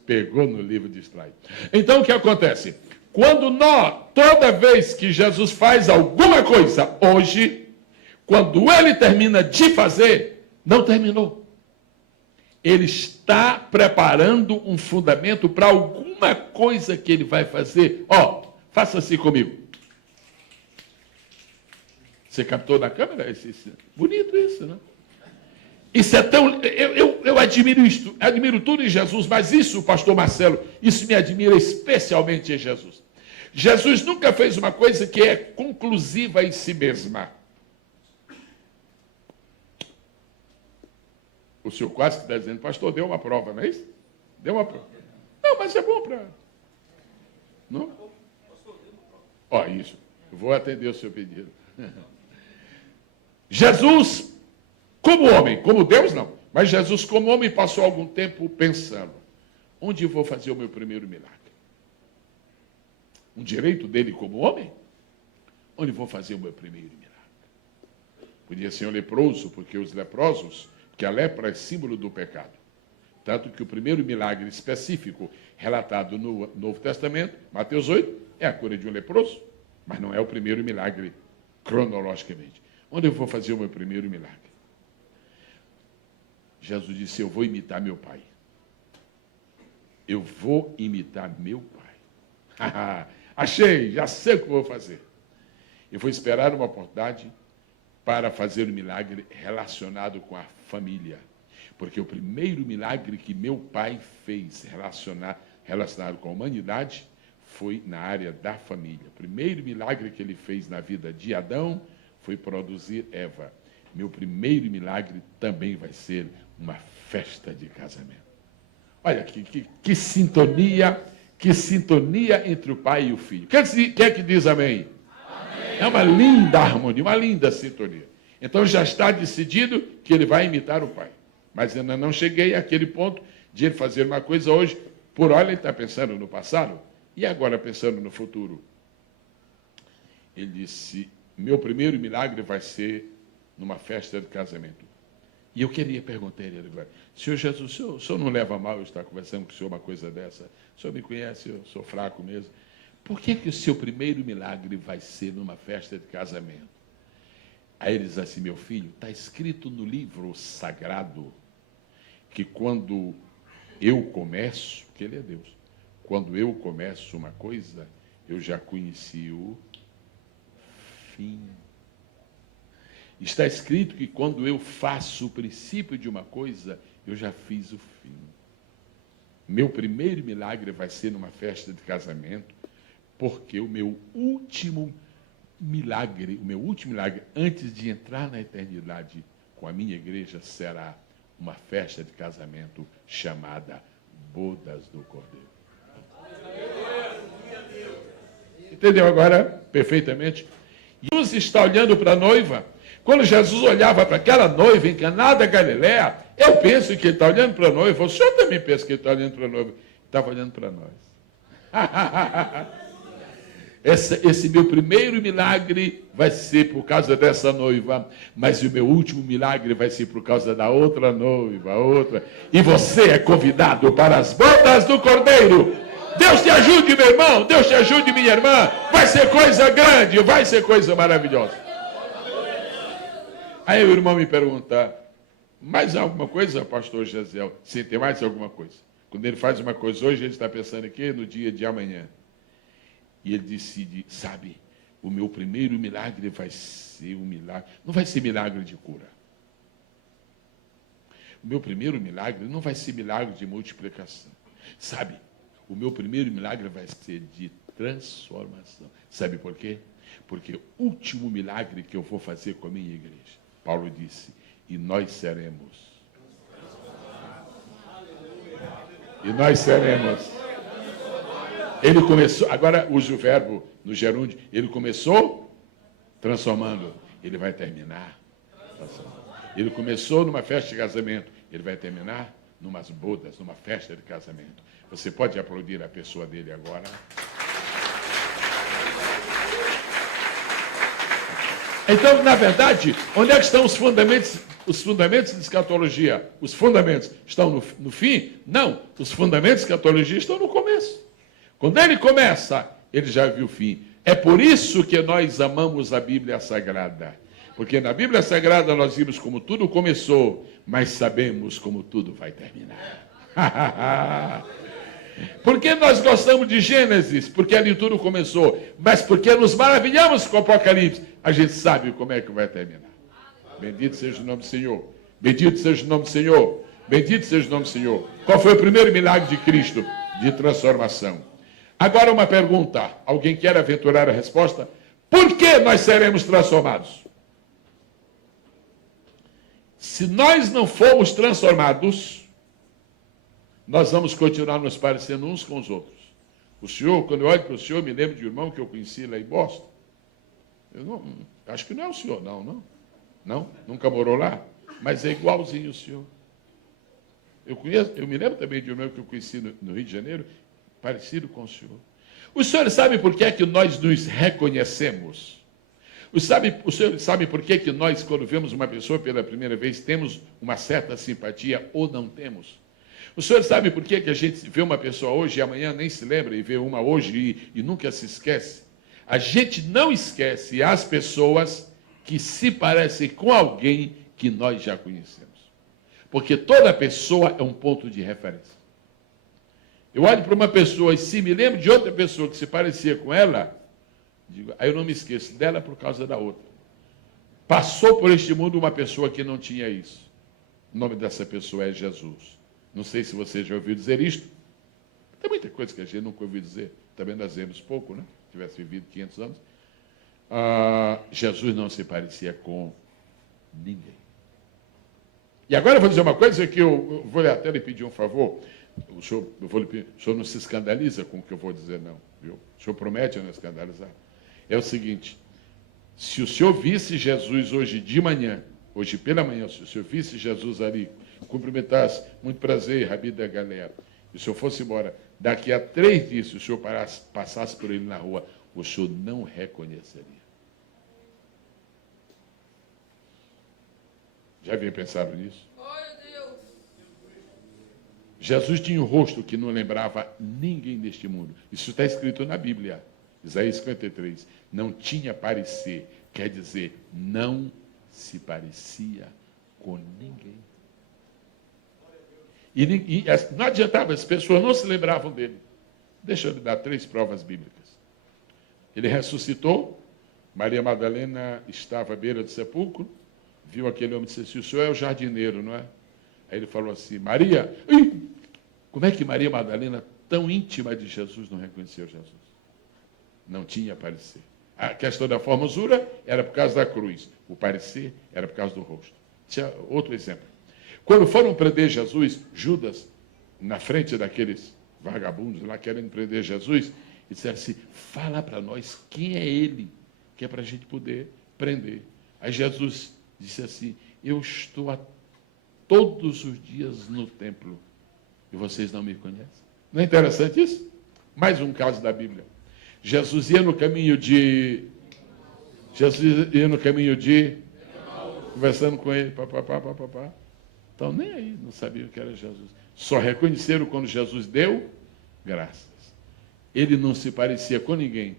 Pegou no livro de slide. Então, o que acontece? Toda vez que Jesus faz alguma coisa hoje, quando ele termina de fazer, não terminou. Ele está preparando um fundamento para alguma coisa que ele vai fazer. Faça assim comigo. Você captou na câmera? Bonito isso, né? Isso é tão... Eu admiro isto, admiro tudo em Jesus, mas isso, pastor Marcelo, isso me admira especialmente em Jesus. Jesus nunca fez uma coisa que é conclusiva em si mesma. O senhor quase que está dizendo, pastor, deu uma prova, não é isso? Deu uma prova. Não, mas é bom para... Não? Ó, isso. Eu vou atender o seu pedido. Jesus, como homem, como Deus não, mas Jesus como homem passou algum tempo pensando, onde eu vou fazer o meu primeiro milagre? Um direito dele como homem? Onde vou fazer o meu primeiro milagre? Podia ser um leproso, porque os leprosos, porque a lepra é símbolo do pecado. Tanto que o primeiro milagre específico relatado no Novo Testamento, Mateus 8, é a cura de um leproso, mas não é o primeiro milagre cronologicamente. Onde eu vou fazer o meu primeiro milagre? Jesus disse, eu vou imitar meu pai. Eu vou imitar meu pai. Achei, já sei o que vou fazer. Eu vou esperar uma oportunidade para fazer um milagre relacionado com a família. Porque o primeiro milagre que meu pai fez relacionado com a humanidade foi na área da família. O primeiro milagre que ele fez na vida de Adão foi produzir Eva. Meu primeiro milagre também vai ser uma festa de casamento. Olha que sintonia entre o pai e o filho. Quem é que diz amém? Amém? É uma linda harmonia, uma linda sintonia. Então já está decidido que ele vai imitar o pai. Mas ainda não cheguei àquele ponto de ele fazer uma coisa hoje, por hora ele está pensando no passado, e agora pensando no futuro. Ele disse, meu primeiro milagre vai ser numa festa de casamento. E eu queria perguntar a ele agora, Senhor Jesus, o senhor não leva a mal eu estar conversando com o senhor uma coisa dessa? O senhor me conhece, eu sou fraco mesmo. Por que o seu primeiro milagre vai ser numa festa de casamento? Aí ele diz assim, meu filho, está escrito no livro sagrado que quando eu começo, porque ele é Deus, quando eu começo uma coisa, eu já conheci o fim. Está escrito que quando eu faço o princípio de uma coisa, eu já fiz o fim. Meu primeiro milagre vai ser numa festa de casamento, porque o meu último milagre, antes de entrar na eternidade com a minha igreja, será uma festa de casamento chamada Bodas do Cordeiro. Entendeu agora perfeitamente? Jesus está olhando para a noiva. Quando Jesus olhava para aquela noiva em Caná da Galileia, eu penso que ele está olhando para a noiva. O senhor também pensa que ele está olhando para a noiva. Ele estava olhando para nós. Esse meu primeiro milagre vai ser por causa dessa noiva, mas o meu último milagre vai ser por causa da outra noiva, outra. E você é convidado para as bodas do Cordeiro. Deus te ajude, meu irmão, Deus te ajude, minha irmã. Vai ser coisa grande, vai ser coisa maravilhosa. Aí o irmão me pergunta, mais alguma coisa, pastor Gesiel? Sim, tem mais alguma coisa. Quando ele faz uma coisa hoje, ele está pensando aqui no dia de amanhã. E ele decide, sabe, o meu primeiro milagre vai ser um milagre, não vai ser milagre de cura. O meu primeiro milagre não vai ser milagre de multiplicação. Sabe, o meu primeiro milagre vai ser de transformação. Sabe por quê? Porque o último milagre que eu vou fazer com a minha igreja, Paulo disse, e nós seremos. E nós seremos. Ele começou, agora use o verbo no gerúndio, ele começou transformando, ele vai terminar transformando. Ele começou numa festa de casamento, ele vai terminar numas bodas, numa festa de casamento. Você pode aplaudir a pessoa dele agora? Então, na verdade, onde é que estão os fundamentos de escatologia? Os fundamentos estão no fim? Não, os fundamentos de escatologia estão no começo. Quando ele começa, ele já viu o fim. É por isso que nós amamos a Bíblia Sagrada. Porque na Bíblia Sagrada nós vimos como tudo começou, mas sabemos como tudo vai terminar. Por que nós gostamos de Gênesis? Porque ali tudo começou. Mas porque nos maravilhamos com o Apocalipse, a gente sabe como é que vai terminar. Bendito seja o nome do Senhor. Bendito seja o nome do Senhor. Bendito seja o nome do Senhor. Qual foi o primeiro milagre de Cristo? De transformação. Agora uma pergunta. Alguém quer aventurar a resposta? Por que nós seremos transformados? Se nós não formos transformados, nós vamos continuar nos parecendo uns com os outros. O senhor, quando eu olho para o senhor, me lembro de um irmão que eu conheci lá em Boston. Eu não, acho que não é o senhor, não. Não? Nunca morou lá? Mas é igualzinho o senhor. Eu me lembro também de um irmão que eu conheci no Rio de Janeiro, parecido com o senhor. O senhor sabe por que é que nós nos reconhecemos? O senhor sabe por que é que nós, quando vemos uma pessoa pela primeira vez, temos uma certa simpatia ou não temos? O senhor sabe por que é que a gente vê uma pessoa hoje e amanhã nem se lembra, e vê uma hoje e nunca se esquece? A gente não esquece as pessoas que se parecem com alguém que nós já conhecemos. Porque toda pessoa é um ponto de referência. Eu olho para uma pessoa e se me lembro de outra pessoa que se parecia com ela, digo, aí eu não me esqueço dela por causa da outra. Passou por este mundo uma pessoa que não tinha isso. O nome dessa pessoa é Jesus. Não sei se você já ouviu dizer isto. Tem muita coisa que a gente nunca ouviu dizer. Também nós vemos pouco, né? Se tivesse vivido 500 anos. Jesus não se parecia com ninguém. E agora eu vou dizer uma coisa que eu vou até lhe pedir um favor. O senhor não se escandaliza com o que eu vou dizer, não. Viu? O senhor promete não escandalizar. É o seguinte, se o senhor visse Jesus hoje de manhã, hoje pela manhã, se o senhor visse Jesus ali, cumprimentasse, muito prazer, Rabi da galera, e o senhor fosse embora, daqui a 3 dias, se o senhor passasse por ele na rua, o senhor não reconheceria. Já havia pensado nisso? Jesus tinha um rosto que não lembrava ninguém deste mundo. Isso está escrito na Bíblia. Isaías 53. Não tinha parecer. Quer dizer, não se parecia com ninguém. E não adiantava, as pessoas não se lembravam dele. Deixa eu lhe dar 3 provas bíblicas. Ele ressuscitou. Maria Madalena estava à beira do sepulcro. Viu aquele homem e disse assim, o senhor é o jardineiro, não é? Aí ele falou assim, Maria, como é que Maria Madalena, tão íntima de Jesus, não reconheceu Jesus? Não tinha parecer. A questão da formosura era por causa da cruz. O parecer era por causa do rosto. Tinha outro exemplo. Quando foram prender Jesus, Judas, na frente daqueles vagabundos lá querendo prender Jesus, e disseram assim, fala para nós quem é ele, que é para a gente poder prender. Aí Jesus disse assim, eu estou todos os dias no templo e vocês não me conhecem. Não é interessante isso? Mais um caso da Bíblia. Jesus ia no caminho de... conversando com ele, papapá. Então, nem aí, não sabiam que era Jesus. Só reconheceram quando Jesus deu graças. Ele não se parecia com ninguém.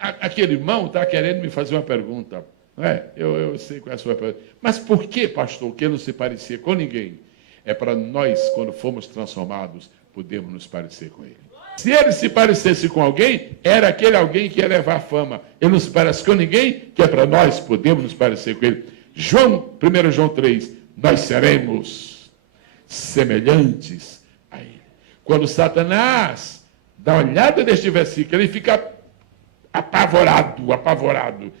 Aquele irmão está querendo me fazer uma pergunta. Não é? Eu sei qual é a sua pergunta. Mas por que, pastor, que ele não se parecia com ninguém? É para nós, quando fomos transformados, podermos nos parecer com ele. Se ele se parecesse com alguém, era aquele alguém que ia levar fama. Ele não se parece com ninguém, que é para nós podermos nos parecer com ele. 1 João 3, nós seremos semelhantes a ele. Quando Satanás dá uma olhada neste versículo, ele fica apavorado.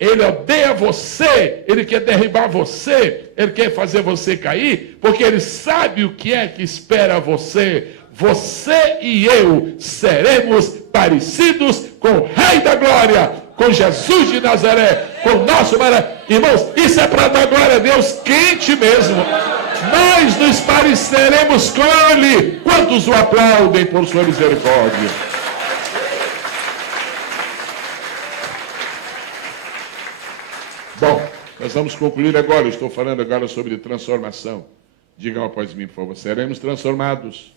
Ele odeia você, ele quer derribar você, ele quer fazer você cair, porque ele sabe o que é que espera você. Você e eu seremos parecidos com o Rei da Glória, com Jesus de Nazaré, com o nosso maravilhoso. Irmãos, isso é para dar glória a Deus quente mesmo. Nós nos pareceremos com ele. Quantos o aplaudem por sua misericórdia? Bom, nós vamos concluir agora. Eu estou falando agora sobre transformação. Digam após mim, por favor. Seremos transformados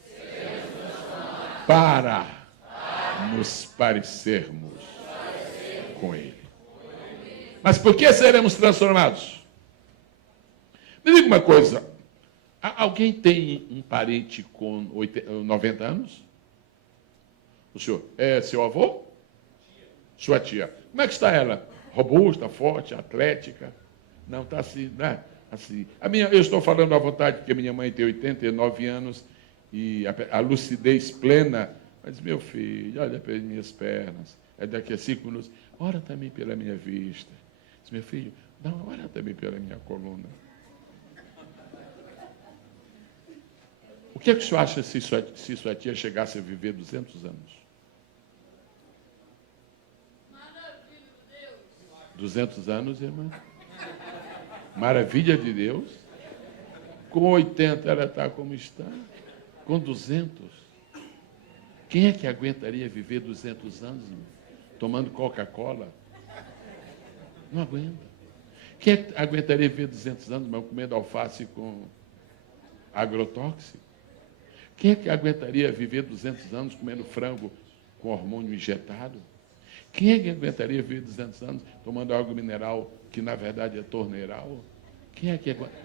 para nos parecermos com ele. Mas por que seremos transformados? Me diga uma coisa. Alguém tem um parente com 90 anos? O senhor? É seu avô? Sua tia. Como é que está ela? Robusta, forte, atlética? Não, está assim, né? Assim. Eu estou falando à vontade porque minha mãe tem 89 anos e a lucidez plena. Mas, meu filho, olha para as minhas pernas. É daqui a 5 minutos. Ora também pela minha vista. Diz, meu filho, não, ora também pela minha coluna. que é que o senhor acha se sua tia chegasse a viver 200 anos? 200 anos, irmã? Maravilha de Deus. Com 80 ela está como está. Com 200. Quem é que aguentaria viver 200 anos, irmão? Tomando Coca-Cola? Não aguenta. Quem é que aguentaria viver 200 anos, mas comendo alface com agrotóxico? Quem é que aguentaria viver 200 anos comendo frango com hormônio injetado? Quem é que aguentaria viver 200 anos tomando água mineral, que na verdade é torneiral?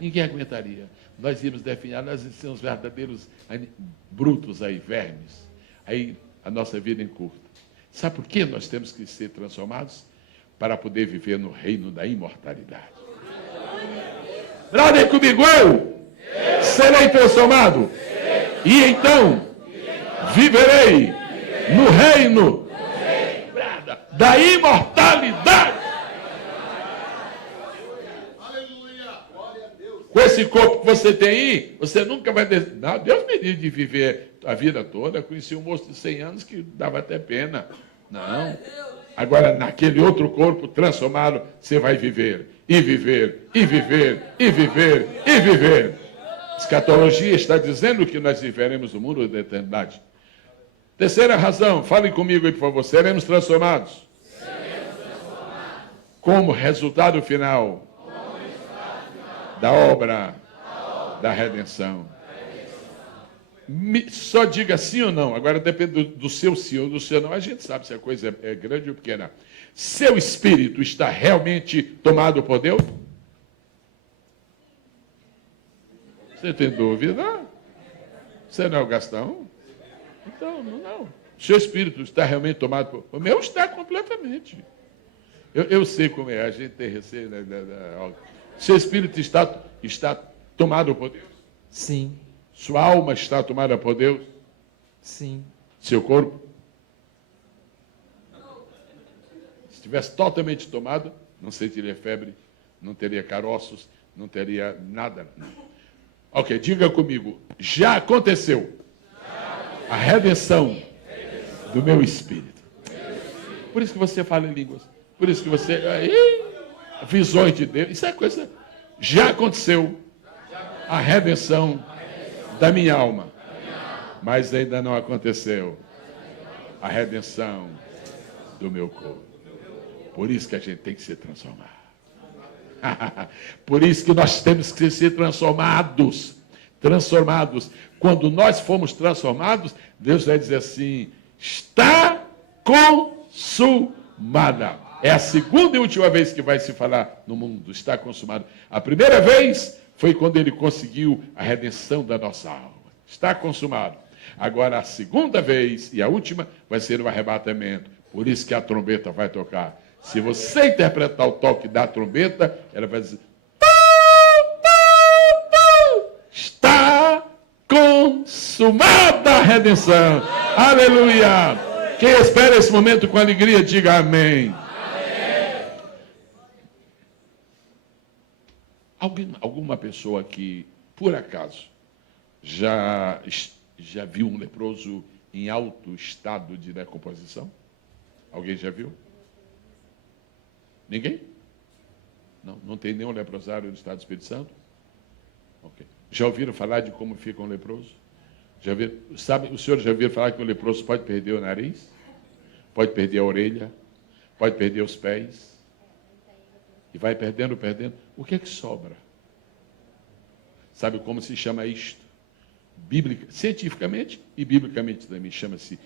Ninguém aguentaria. Nós íamos definir, nós somos verdadeiros brutos aí, vermes. Aí a nossa vida encurta. Sabe por que nós temos que ser transformados? Para poder viver no reino da imortalidade. Bradem comigo, eu serei transformado. E então viverei no reino da imortalidade. Com esse corpo que você tem aí, você nunca vai... Não, Deus me livre de viver a vida toda. Eu conheci um moço de 100 anos que dava até pena. Não. Agora, naquele outro corpo transformado, você vai viver, e viver, e viver, e viver, e viver. A escatologia está dizendo que nós viveremos no mundo da eternidade. Terceira razão, falem comigo aí, por favor. Seremos transformados. Como resultado final da obra da redenção. Só diga sim ou não. Agora depende do seu sim ou do seu não. A gente sabe se a coisa é grande ou pequena. Seu espírito está realmente tomado por Deus? Você tem dúvida? Você não é o Gastão? Então, não. Seu espírito está realmente tomado por... O meu está completamente. Eu sei como é. A gente tem receio. Seu espírito está tomado por Deus? Sim. Sua alma está tomada por Deus? Sim. Seu corpo? Se estivesse totalmente tomado, não sentiria febre, não teria caroços, não teria nada. Ok, diga comigo. Já aconteceu a redenção do meu espírito. Por isso que você fala em línguas. Por isso que você... visões de Deus. Isso é coisa... Já aconteceu a redenção da minha alma. Mas ainda não aconteceu a redenção do meu corpo. Por isso que a gente tem que se transformar. Por isso que nós temos que ser transformados. Transformados. Quando nós formos transformados, Deus vai dizer assim: está consumada. É a segunda e última vez que vai se falar no mundo. Está consumado. A primeira vez foi quando ele conseguiu a redenção da nossa alma. Está consumado. Agora, a segunda vez e a última vai ser o arrebatamento. Por isso que a trombeta vai tocar. Se você interpretar o toque da trombeta, ela vai dizer: está consumada a redenção. Aleluia! Quem espera esse momento com alegria, diga amém. Alguma pessoa que, por acaso, já viu um leproso em alto estado de decomposição? Alguém já viu? Ninguém? Não tem nenhum leprosário no estado do Espírito Santo? Okay. Já ouviram falar de como fica um leproso? O senhor já ouviu falar que um leproso pode perder o nariz? Pode perder a orelha? Pode perder os pés? E vai perdendo. O que é que sobra? Sabe como se chama isto? Cientificamente e biblicamente também chama-se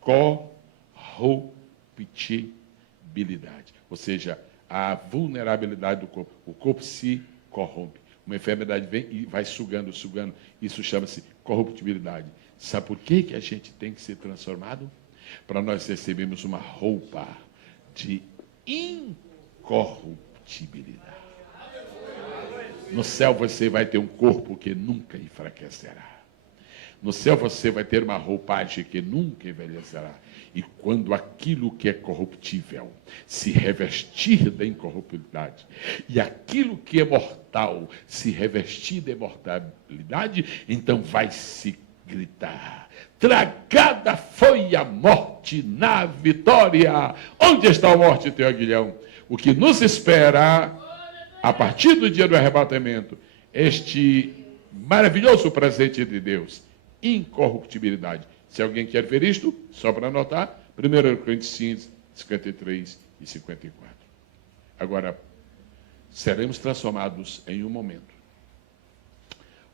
corruptibilidade. Ou seja, a vulnerabilidade do corpo. O corpo se corrompe. Uma enfermidade vem e vai sugando. Isso chama-se corruptibilidade. Sabe por que a gente tem que ser transformado? Para nós recebermos uma roupa de incorruptibilidade. No céu você vai ter um corpo que nunca enfraquecerá. No céu você vai ter uma roupagem que nunca envelhecerá. E quando aquilo que é corruptível se revestir da incorruptibilidade, e aquilo que é mortal se revestir da imortalidade, então vai se gritar. Tragada foi a morte na vitória. Onde está a morte, teu aguilhão? O que nos espera a partir do dia do arrebatamento, este maravilhoso presente de Deus, incorruptibilidade. Se alguém quer ver isto, só para anotar, 1 Coríntios 53 e 54. Agora, seremos transformados em um momento.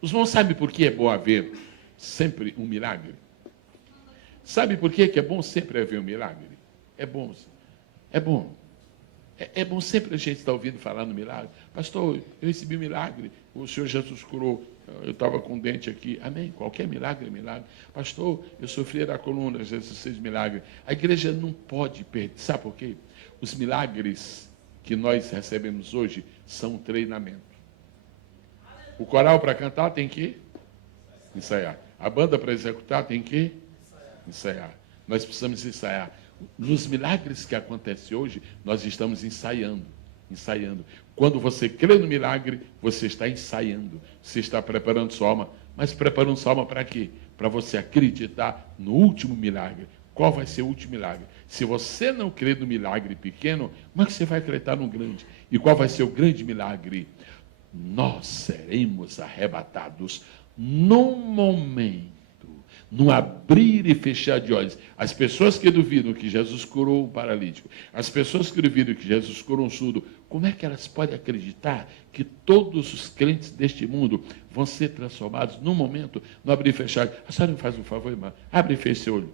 Os irmãos sabem por que é bom haver sempre um milagre? Sabe por que é bom sempre haver um milagre? É bom. É bom. É bom sempre a gente estar ouvindo falar no milagre. Pastor, eu recebi um milagre. O Senhor Jesus curou. Eu estava com um dente aqui. Amém. Qualquer milagre é milagre. Pastor, eu sofri da coluna. Jesus fez milagre. A igreja não pode perder. Sabe por quê? Os milagres que nós recebemos hoje são um treinamento. O coral para cantar tem que ensaiar. A banda para executar tem que ensaiar. Nós precisamos ensaiar. Nos milagres que acontecem hoje, nós estamos ensaiando. Quando você crê no milagre, você está ensaiando. Você está preparando sua alma. Mas preparando sua alma para quê? Para você acreditar no último milagre. Qual vai ser o último milagre? Se você não crê no milagre pequeno, como é que você vai acreditar no grande? E qual vai ser o grande milagre? Nós seremos arrebatados num momento, num abrir e fechar de olhos. As pessoas que duvidam que Jesus curou um paralítico, as pessoas que duvidam que Jesus curou um surdo, como é que elas podem acreditar que todos os crentes deste mundo vão ser transformados num momento, no abrir e fechar? A senhora me faz um favor, irmã? Abre e feche seu olho.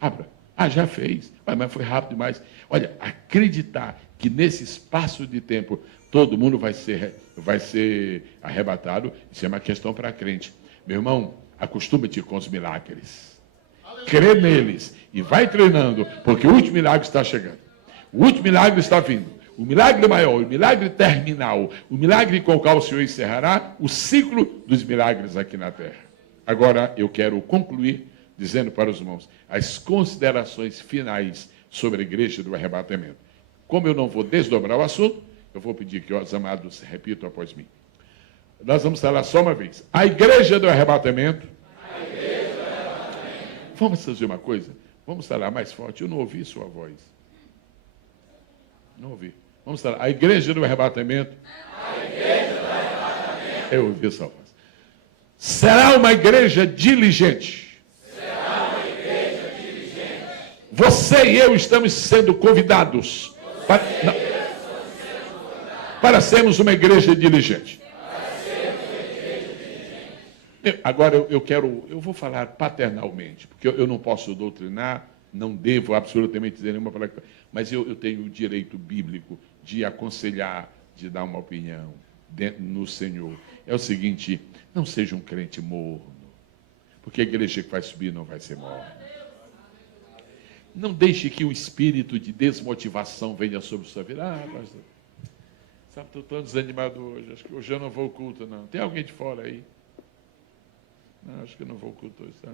Abra. Ah, já fez. Mas foi rápido demais. Olha, acreditar que nesse espaço de tempo todo mundo vai ser arrebatado, isso é uma questão para crente. Meu irmão, acostume-te com os milagres. Crê neles e vai treinando, porque o último milagre está chegando. O último milagre está vindo. O milagre maior, o milagre terminal, o milagre com o qual o Senhor encerrará o ciclo dos milagres aqui na terra. Agora eu quero concluir dizendo para os irmãos as considerações finais sobre a igreja do arrebatamento. Como eu não vou desdobrar o assunto, eu vou pedir que os amados repitam após mim. Nós vamos falar só uma vez. A igreja do arrebatamento. Vamos fazer uma coisa? Vamos falar mais forte. Eu não ouvi sua voz. Não ouvi. Vamos falar. A igreja do arrebatamento. Eu ouvi sua voz. Será uma igreja diligente. Você e eu estamos sendo convidados para sermos uma igreja diligente. Agora eu vou falar paternalmente, porque eu não posso doutrinar, não devo absolutamente dizer nenhuma palavra, mas eu tenho o direito bíblico de aconselhar, de dar uma opinião no Senhor. É o seguinte, não seja um crente morno, porque a igreja que vai subir não vai ser morna. Não deixe que o espírito de desmotivação venha sobre sua vida. Ah, pastor, sabe, estou tão desanimado hoje. Acho que hoje eu não vou ao culto, não. Tem alguém de fora aí? Não, acho que eu não vou ao culto hoje, tá?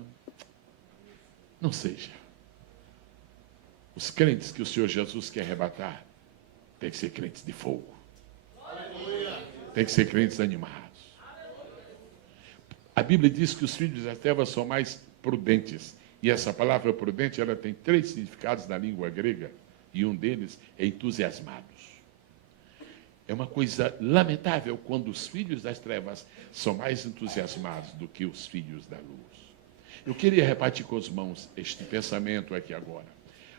Não seja. Os crentes que o Senhor Jesus quer arrebatar tem que ser crentes de fogo. Tem que ser crentes animados. A Bíblia diz que os filhos das trevas são mais prudentes. E essa palavra prudente, ela tem 3 significados na língua grega, e um deles é entusiasmados. É uma coisa lamentável quando os filhos das trevas são mais entusiasmados do que os filhos da luz. Eu queria repartir com os irmãos este pensamento aqui agora.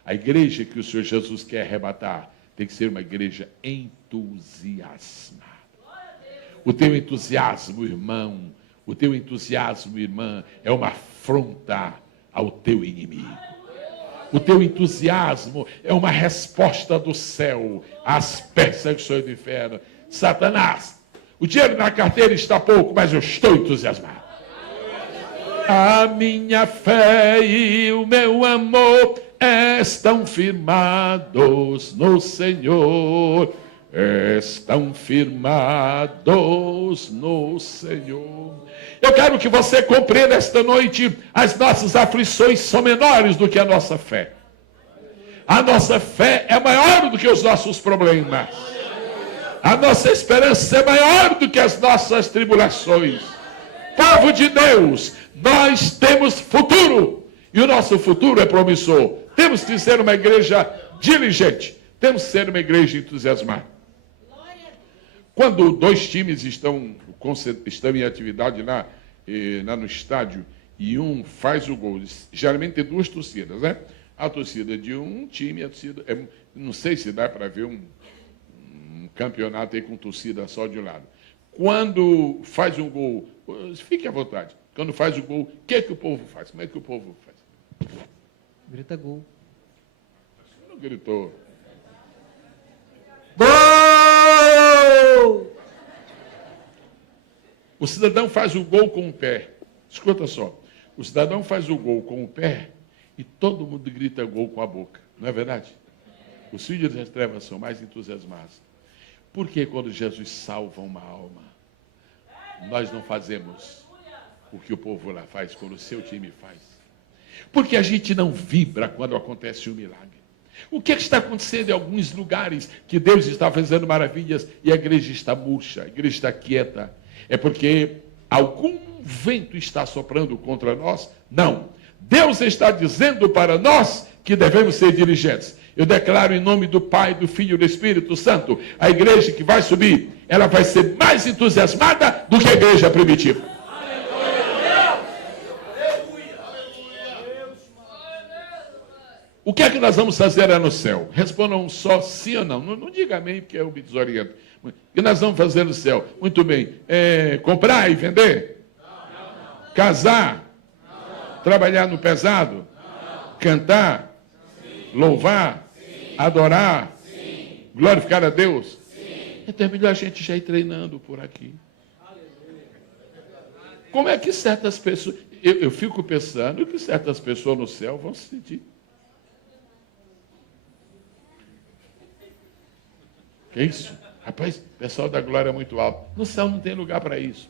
A igreja que o Senhor Jesus quer arrebatar tem que ser uma igreja entusiasmada. O teu entusiasmo, irmão, o teu entusiasmo, irmã, é uma afronta ao teu inimigo. O teu entusiasmo é uma resposta do céu às perseguições do inferno. Satanás, o dinheiro na carteira está pouco, mas eu estou entusiasmado. A minha fé e o meu amor estão firmados no Senhor. Estão firmados no Senhor. Eu quero que você compreenda esta noite, as nossas aflições são menores do que a nossa fé. A nossa fé é maior do que os nossos problemas. A nossa esperança é maior do que as nossas tribulações. Povo de Deus, nós temos futuro. E o nosso futuro é promissor. Temos que ser uma igreja diligente. Temos que ser uma igreja entusiasmada. Quando dois times estão em atividade lá no estádio e um faz o gol, geralmente tem duas torcidas, né? A torcida de um time, a torcida... não sei se dá para ver um campeonato aí com torcida só de um lado. Quando faz um gol, fique à vontade. Quando faz o gol, o que é que o povo faz? Como é que o povo faz? Grita gol. Não gritou. Gol! O cidadão faz o gol com o pé. Escuta só. O cidadão faz o gol com o pé e todo mundo grita gol com a boca. Não é verdade? Os filhos das trevas são mais entusiasmados. Por que quando Jesus salva uma alma, nós não fazemos o que o povo lá faz, quando o seu time faz? Porque a gente não vibra quando acontece um milagre. O que está acontecendo em alguns lugares que Deus está fazendo maravilhas e a igreja está murcha, a igreja está quieta? É porque algum vento está soprando contra nós? Não. Deus está dizendo para nós que devemos ser diligentes. Eu declaro em nome do Pai, do Filho e do Espírito Santo, a igreja que vai subir, ela vai ser mais entusiasmada do que a igreja primitiva. O que é que nós vamos fazer lá no céu? Respondam só sim ou não. Não diga amém, porque eu me desoriento. O que nós vamos fazer no céu? Muito bem. Comprar e vender? Não. Casar? Não. Trabalhar no pesado? Não. Cantar? Sim. Louvar? Sim. Adorar? Sim. Glorificar a Deus? Sim. Então é melhor a gente já ir treinando por aqui. Como é que certas pessoas... Eu fico pensando que certas pessoas no céu vão se sentir. Que isso? Rapaz, o pessoal da glória é muito alto. No céu não tem lugar para isso.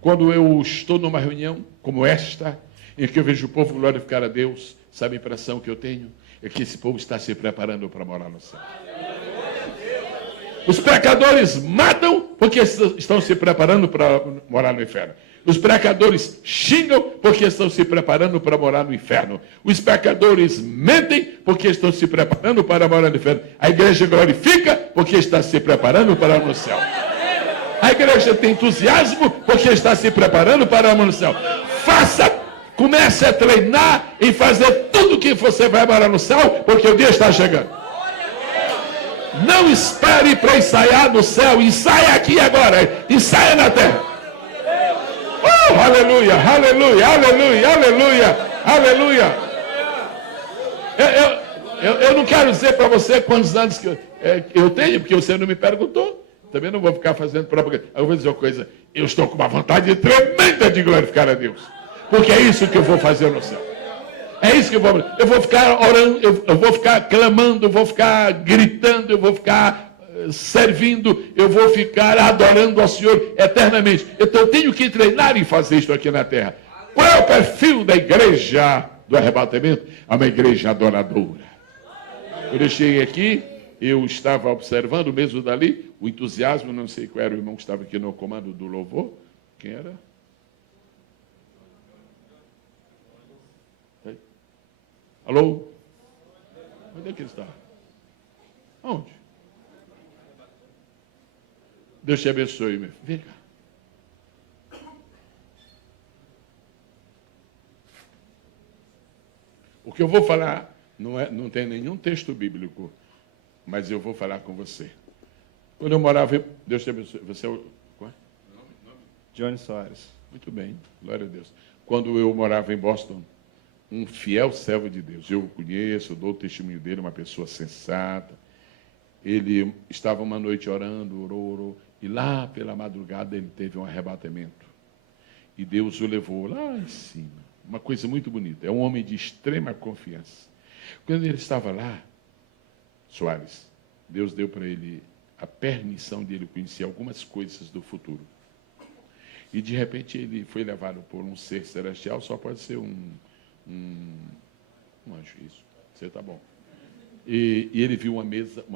Quando eu estou numa reunião como esta, em que eu vejo o povo glorificar a Deus, sabe a impressão que eu tenho? É que esse povo está se preparando para morar no céu. Os pecadores matam porque estão se preparando para morar no inferno. Os pecadores xingam porque estão se preparando para morar no inferno. Os pecadores mentem porque estão se preparando para morar no inferno. A igreja glorifica porque está se preparando para morar no céu. A igreja tem entusiasmo porque está se preparando para morar no céu. Comece a treinar e fazer tudo que você vai morar no céu, porque o dia está chegando. Não espere para ensaiar no céu, ensaia aqui agora, ensaia na terra. Aleluia, aleluia, aleluia, aleluia, aleluia. Eu não quero dizer para você quantos anos que eu tenho, porque você não me perguntou. Também não vou ficar fazendo propaganda. Eu vou dizer uma coisa, eu estou com uma vontade tremenda de glorificar a Deus. Porque é isso que eu vou fazer no céu. É isso que eu vou ficar orando, eu vou ficar clamando, eu vou ficar gritando, eu vou ficar servindo, eu vou ficar adorando ao Senhor eternamente. Então eu tenho que treinar e fazer isso aqui na terra. Qual é o perfil da igreja do arrebatamento? É uma igreja adoradora. Eu deixei aqui, eu estava observando mesmo dali, o entusiasmo, não sei qual era o irmão que estava aqui no comando do louvor. Quem era? Alô? Onde é que ele está? Onde? Deus te abençoe, meu filho. Vem cá. O que eu vou falar não tem nenhum texto bíblico, mas eu vou falar com você. Quando eu morava... Deus te abençoe. Você é o... Qual é? Johnny Soares. Muito bem, glória a Deus. Quando eu morava em Boston, um fiel servo de Deus, eu o conheço, dou o testemunho dele, uma pessoa sensata. Ele estava uma noite orando, orou, e lá pela madrugada ele teve um arrebatamento. E Deus o levou lá em cima. Uma coisa muito bonita. É um homem de extrema confiança. Quando ele estava lá, Soares, Deus deu para ele a permissão de ele conhecer algumas coisas do futuro. E de repente ele foi levado por um ser celestial, só pode ser um anjo, isso. Você está bom. E ele viu uma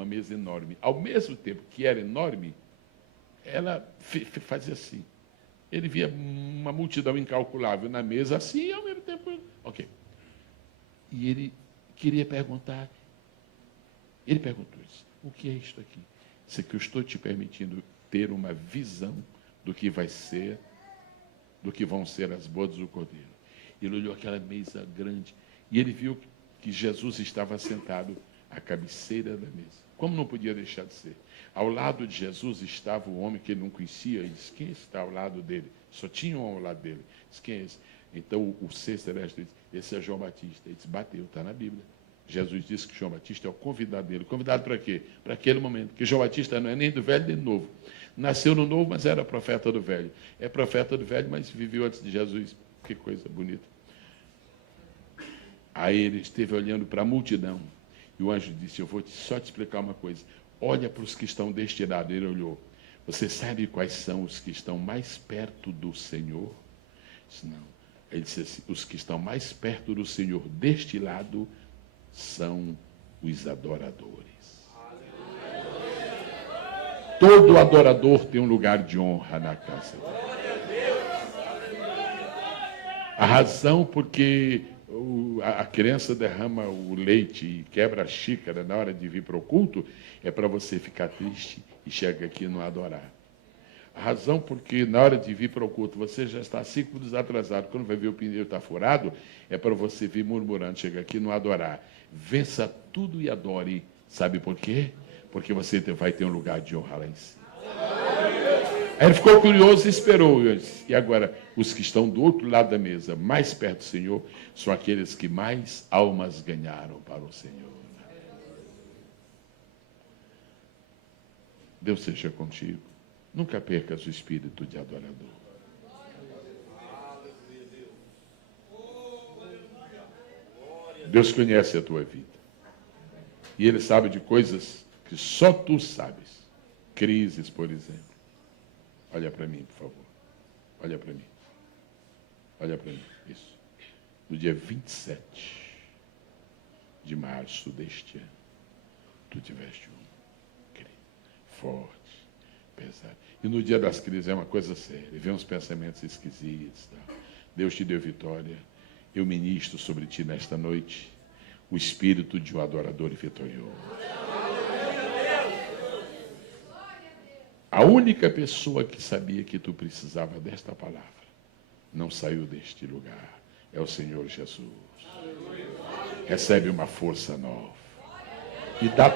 mesa enorme. Ao mesmo tempo que era enorme, ela fazia assim. Ele via uma multidão incalculável na mesa, assim, e ao mesmo tempo... Ok. E ele queria perguntar. Ele perguntou isso. O que é isto aqui? Isso aqui eu estou te permitindo ter uma visão do que vai ser, do que vão ser as bodas do Cordeiro. Ele olhou aquela mesa grande e ele viu que Jesus estava sentado à cabeceira da mesa. Como não podia deixar de ser? Ao lado de Jesus estava o homem que ele não conhecia. Ele disse, quem está ao lado dele? Só tinha um ao lado dele. Disse, quem é esse? Então o ser celeste disse, esse é João Batista. Ele disse, bateu, está na Bíblia. Jesus disse que João Batista é o convidado dele. Convidado para quê? Para aquele momento. Porque João Batista não é nem do velho nem do novo. Nasceu no novo, mas era profeta do velho. É profeta do velho, mas viveu antes de Jesus. Que coisa bonita. Aí ele esteve olhando para a multidão. E o anjo disse, eu vou só te explicar uma coisa. Olha para os que estão deste lado. Ele olhou. Você sabe quais são os que estão mais perto do Senhor? Disse, não. Ele disse assim, os que estão mais perto do Senhor deste lado são os adoradores. Todo adorador tem um lugar de honra na casa de Deus. A razão porque a criança derrama o leite e quebra a xícara na hora de vir para o culto é para você ficar triste e chega aqui e não adorar. A razão porque na hora de vir para o culto você já está 5 minutos atrasado, quando vai ver o pneu está furado, é para você vir murmurando, chega aqui e não adorar. Vença tudo e adore. Sabe por quê? Porque você vai ter um lugar de honra lá em cima. Aí ele ficou curioso e esperou. E agora, os que estão do outro lado da mesa, mais perto do Senhor, são aqueles que mais almas ganharam para o Senhor. Deus seja contigo. Nunca percas o espírito de adorador. Deus conhece a tua vida. E Ele sabe de coisas que só tu sabes. Crises, por exemplo. Olha para mim, por favor. Olha para mim. Olha para mim. Isso. No dia 27 de março deste ano, tu tiveste um crise forte, pesado. E no dia das crises é uma coisa séria. Vem uns pensamentos esquisitos. Tá? Deus te deu vitória. Eu ministro sobre ti nesta noite o espírito de um adorador e vitorioso. A única pessoa que sabia que tu precisava desta palavra não saiu deste lugar. É o Senhor Jesus. Recebe uma força nova. E dá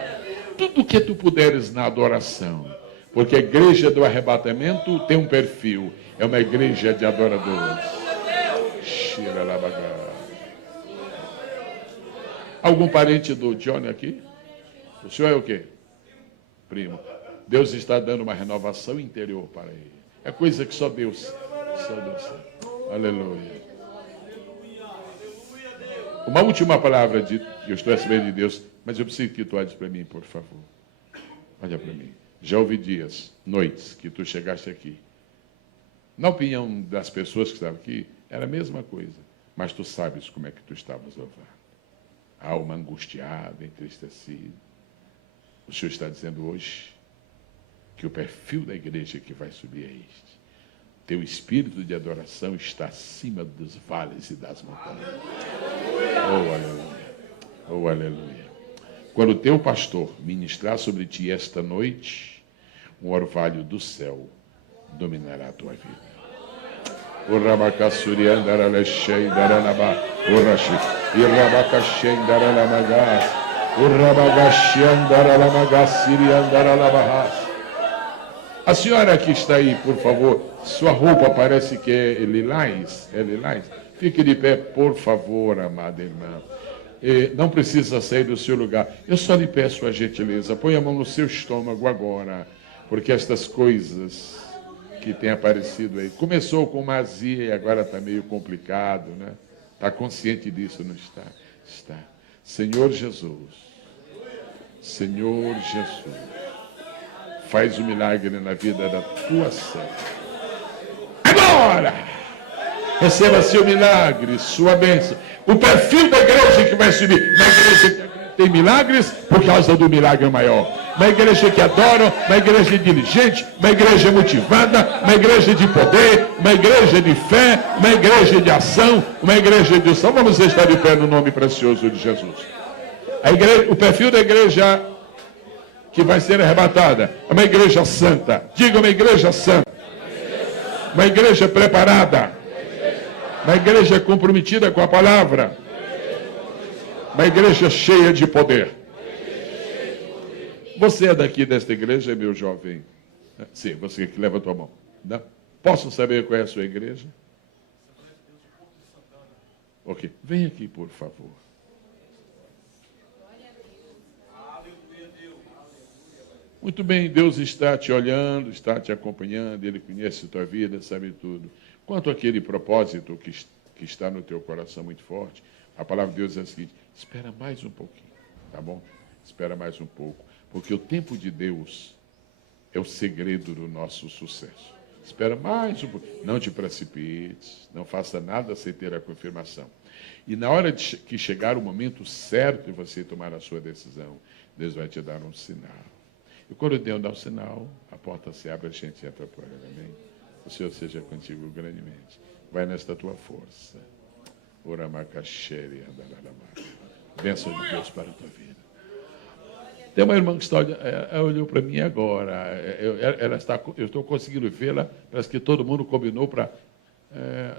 tudo o que tu puderes na adoração. Porque a igreja do arrebatamento tem um perfil. É uma igreja de adoradores. Algum parente do Johnny aqui? O senhor é o quê? Primo. Deus está dando uma renovação interior para ele. É coisa que só Deus sabe. Aleluia. Uma última palavra que eu estou recebendo de Deus, mas eu preciso que tu olhes para mim, por favor. Olha para mim. Já houve dias, noites, que tu chegaste aqui. Na opinião das pessoas que estavam aqui, era a mesma coisa. Mas tu sabes como é que tu estavas louvando. Alma angustiada, entristecida. O Senhor está dizendo hoje que o perfil da igreja que vai subir é este. Teu espírito de adoração está acima dos vales e das montanhas. Oh, aleluia. Oh, aleluia. Quando o teu pastor ministrar sobre ti esta noite, um orvalho do céu dominará a tua vida. O rabacassuri andaralexei daranabá, o rashi, e rabacaxei daranamagás, o rabagaxi andaralamagasiri andaralabahás. A senhora que está aí, por favor, sua roupa parece que é lilás. É lilás? Fique de pé, por favor, amada irmã. Não precisa sair do seu lugar. Eu só lhe peço a gentileza, põe a mão no seu estômago agora, porque estas coisas que têm aparecido aí, começou com uma azia e agora está meio complicado, né? Está consciente disso, não está? Está. Senhor Jesus, Senhor Jesus, faz um milagre na vida da tua serva. Agora! Receba seu milagre, sua bênção. O perfil da igreja que vai subir. Na igreja tem milagres por causa do milagre maior. Uma igreja que adora, uma igreja diligente, uma igreja motivada, uma igreja de poder, uma igreja de fé, uma igreja de ação, uma igreja de ação. Vamos estar de pé no nome precioso de Jesus. A igreja, o perfil da igreja que vai ser arrebatada é uma igreja santa. Diga, uma igreja santa. Uma igreja preparada. Uma igreja comprometida com a palavra. Uma igreja cheia de poder. Você é daqui desta igreja, meu jovem? Sim, você que leva a tua mão. Não? Posso saber qual é a sua igreja? Ok. Vem aqui, por favor. Muito bem, Deus está te olhando, está te acompanhando, Ele conhece a tua vida, sabe tudo. Quanto àquele propósito que está no teu coração muito forte, a palavra de Deus é a seguinte: espera mais um pouquinho, tá bom? Espera mais um pouco, porque o tempo de Deus é o segredo do nosso sucesso. Espera mais um pouquinho, não te precipites, não faça nada sem ter a confirmação. E na hora que chegar o momento certo de você tomar a sua decisão, Deus vai te dar um sinal. E quando Deus dá o sinal, a porta se abre, a gente entra por ela, amém? O Senhor seja contigo grandemente. Vai nesta tua força. Bênção de Deus para a tua vida. Tem uma irmã que está olhando, ela olhou para mim agora. Eu estou conseguindo vê-la. Parece que todo mundo combinou para.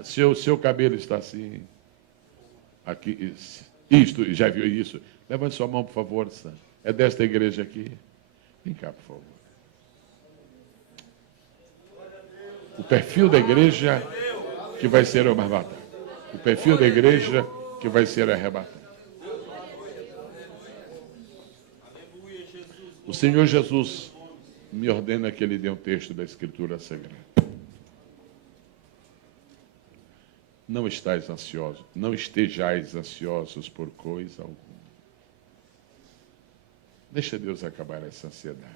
Seu cabelo está assim. Aqui. Isto, já viu isso? Levante sua mão, por favor. É desta igreja aqui. Vem cá, por favor. O perfil da igreja que vai ser arrebatada. O perfil da igreja que vai ser arrebatada. O Senhor Jesus me ordena que Ele dê um texto da Escritura Sagrada. Não estais ansiosos, não estejais ansiosos por coisa alguma. Deixa Deus acabar essa ansiedade.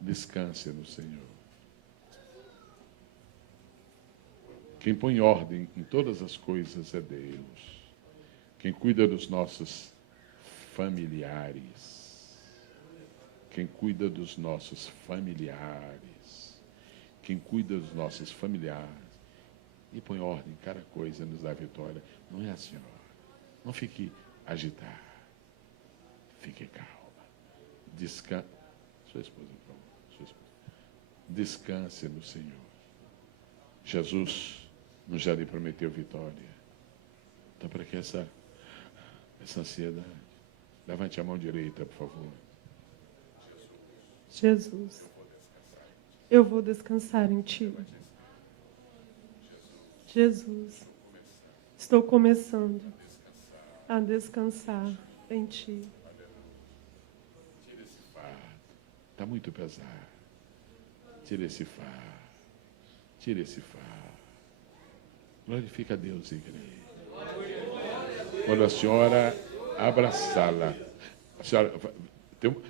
Descanse no Senhor. Quem põe ordem em todas as coisas é Deus. Quem cuida dos nossos familiares. Quem cuida dos nossos familiares. Quem cuida dos nossos familiares. E põe ordem em cada coisa, nos dá vitória. Não é a senhora. Não fique agitado. Fique calmo. Descanse. Sua esposa, por favor. Sua esposa. Descanse no Senhor. Jesus nos já lhe prometeu vitória. Então, para que essa ansiedade? Levante a mão direita, por favor. Jesus, eu vou descansar em Ti. Jesus, estou começando a descansar em Ti. Está muito pesado. Tira esse fardo. Tira esse fardo. Glorifica a Deus, igreja. Quando a senhora abraçá-la, a senhora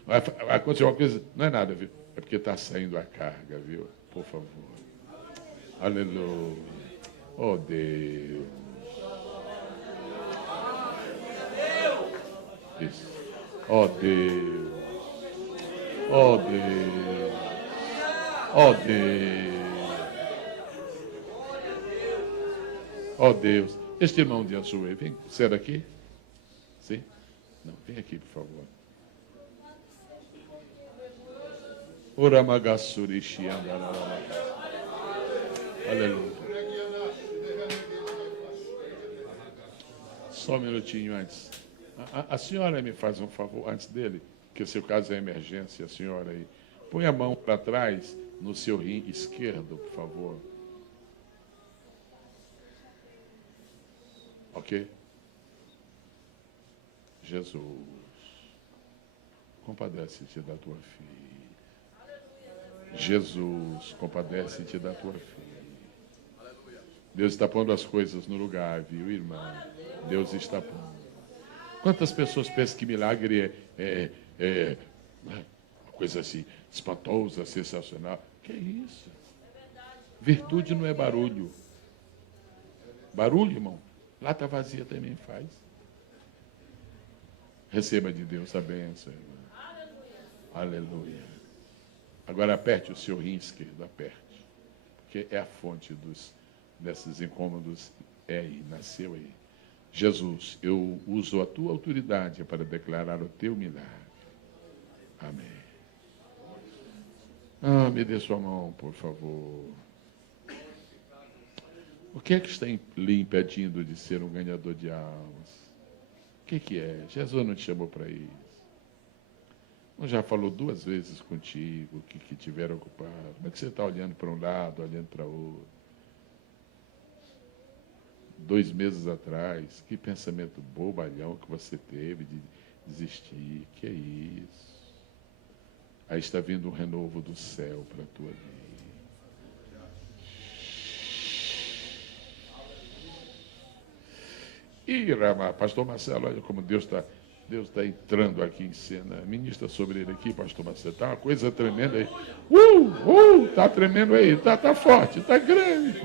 vai acontecer uma coisa, não é nada, viu? É porque está saindo a carga, viu? Por favor. Aleluia. Oh, Deus. Isso. Oh, Deus. Oh, Deus. Oh, Deus. Oh, Deus. Este irmão de Ansuê, vem. Você é daqui? Sim? Não, vem aqui, por favor. Oramagassurishi andararara. Aleluia. Só um minutinho antes. A senhora me faz um favor, antes dele, que o seu caso é emergência, a senhora aí. Põe a mão para trás no seu rim esquerdo, por favor. Ok? Jesus, compadece-te da tua filha. Jesus, compadece-te da tua filha. Deus está pondo as coisas no lugar, viu, irmã? Deus está pondo. Quantas pessoas pensam que milagre é uma coisa assim, espantosa, sensacional? Que é isso? Virtude não é barulho. Barulho, irmão? Lata vazia também faz. Receba de Deus a bênção, irmã. Aleluia. Agora aperte o seu rim esquerdo, aperte. Porque é a fonte desses incômodos, é aí, nasceu aí. Jesus, eu uso a tua autoridade para declarar o teu milagre. Amém. Me dê sua mão, por favor. O que é que está lhe impedindo de ser um ganhador de almas? O que é? Jesus não te chamou para isso. Não já falou 2 vezes contigo que tiveram ocupado. Como é que você está olhando para um lado, olhando para outro? 2 meses atrás, que pensamento bobalhão que você teve de desistir. Que é isso? Aí está vindo um renovo do céu para a tua vida. Ih, Ramá, pastor Marcelo, olha como Deus está entrando aqui em cena. Ministra sobre ele aqui, pastor Marcelo. Está uma coisa tremenda aí. Está tremendo aí, está forte, está grande.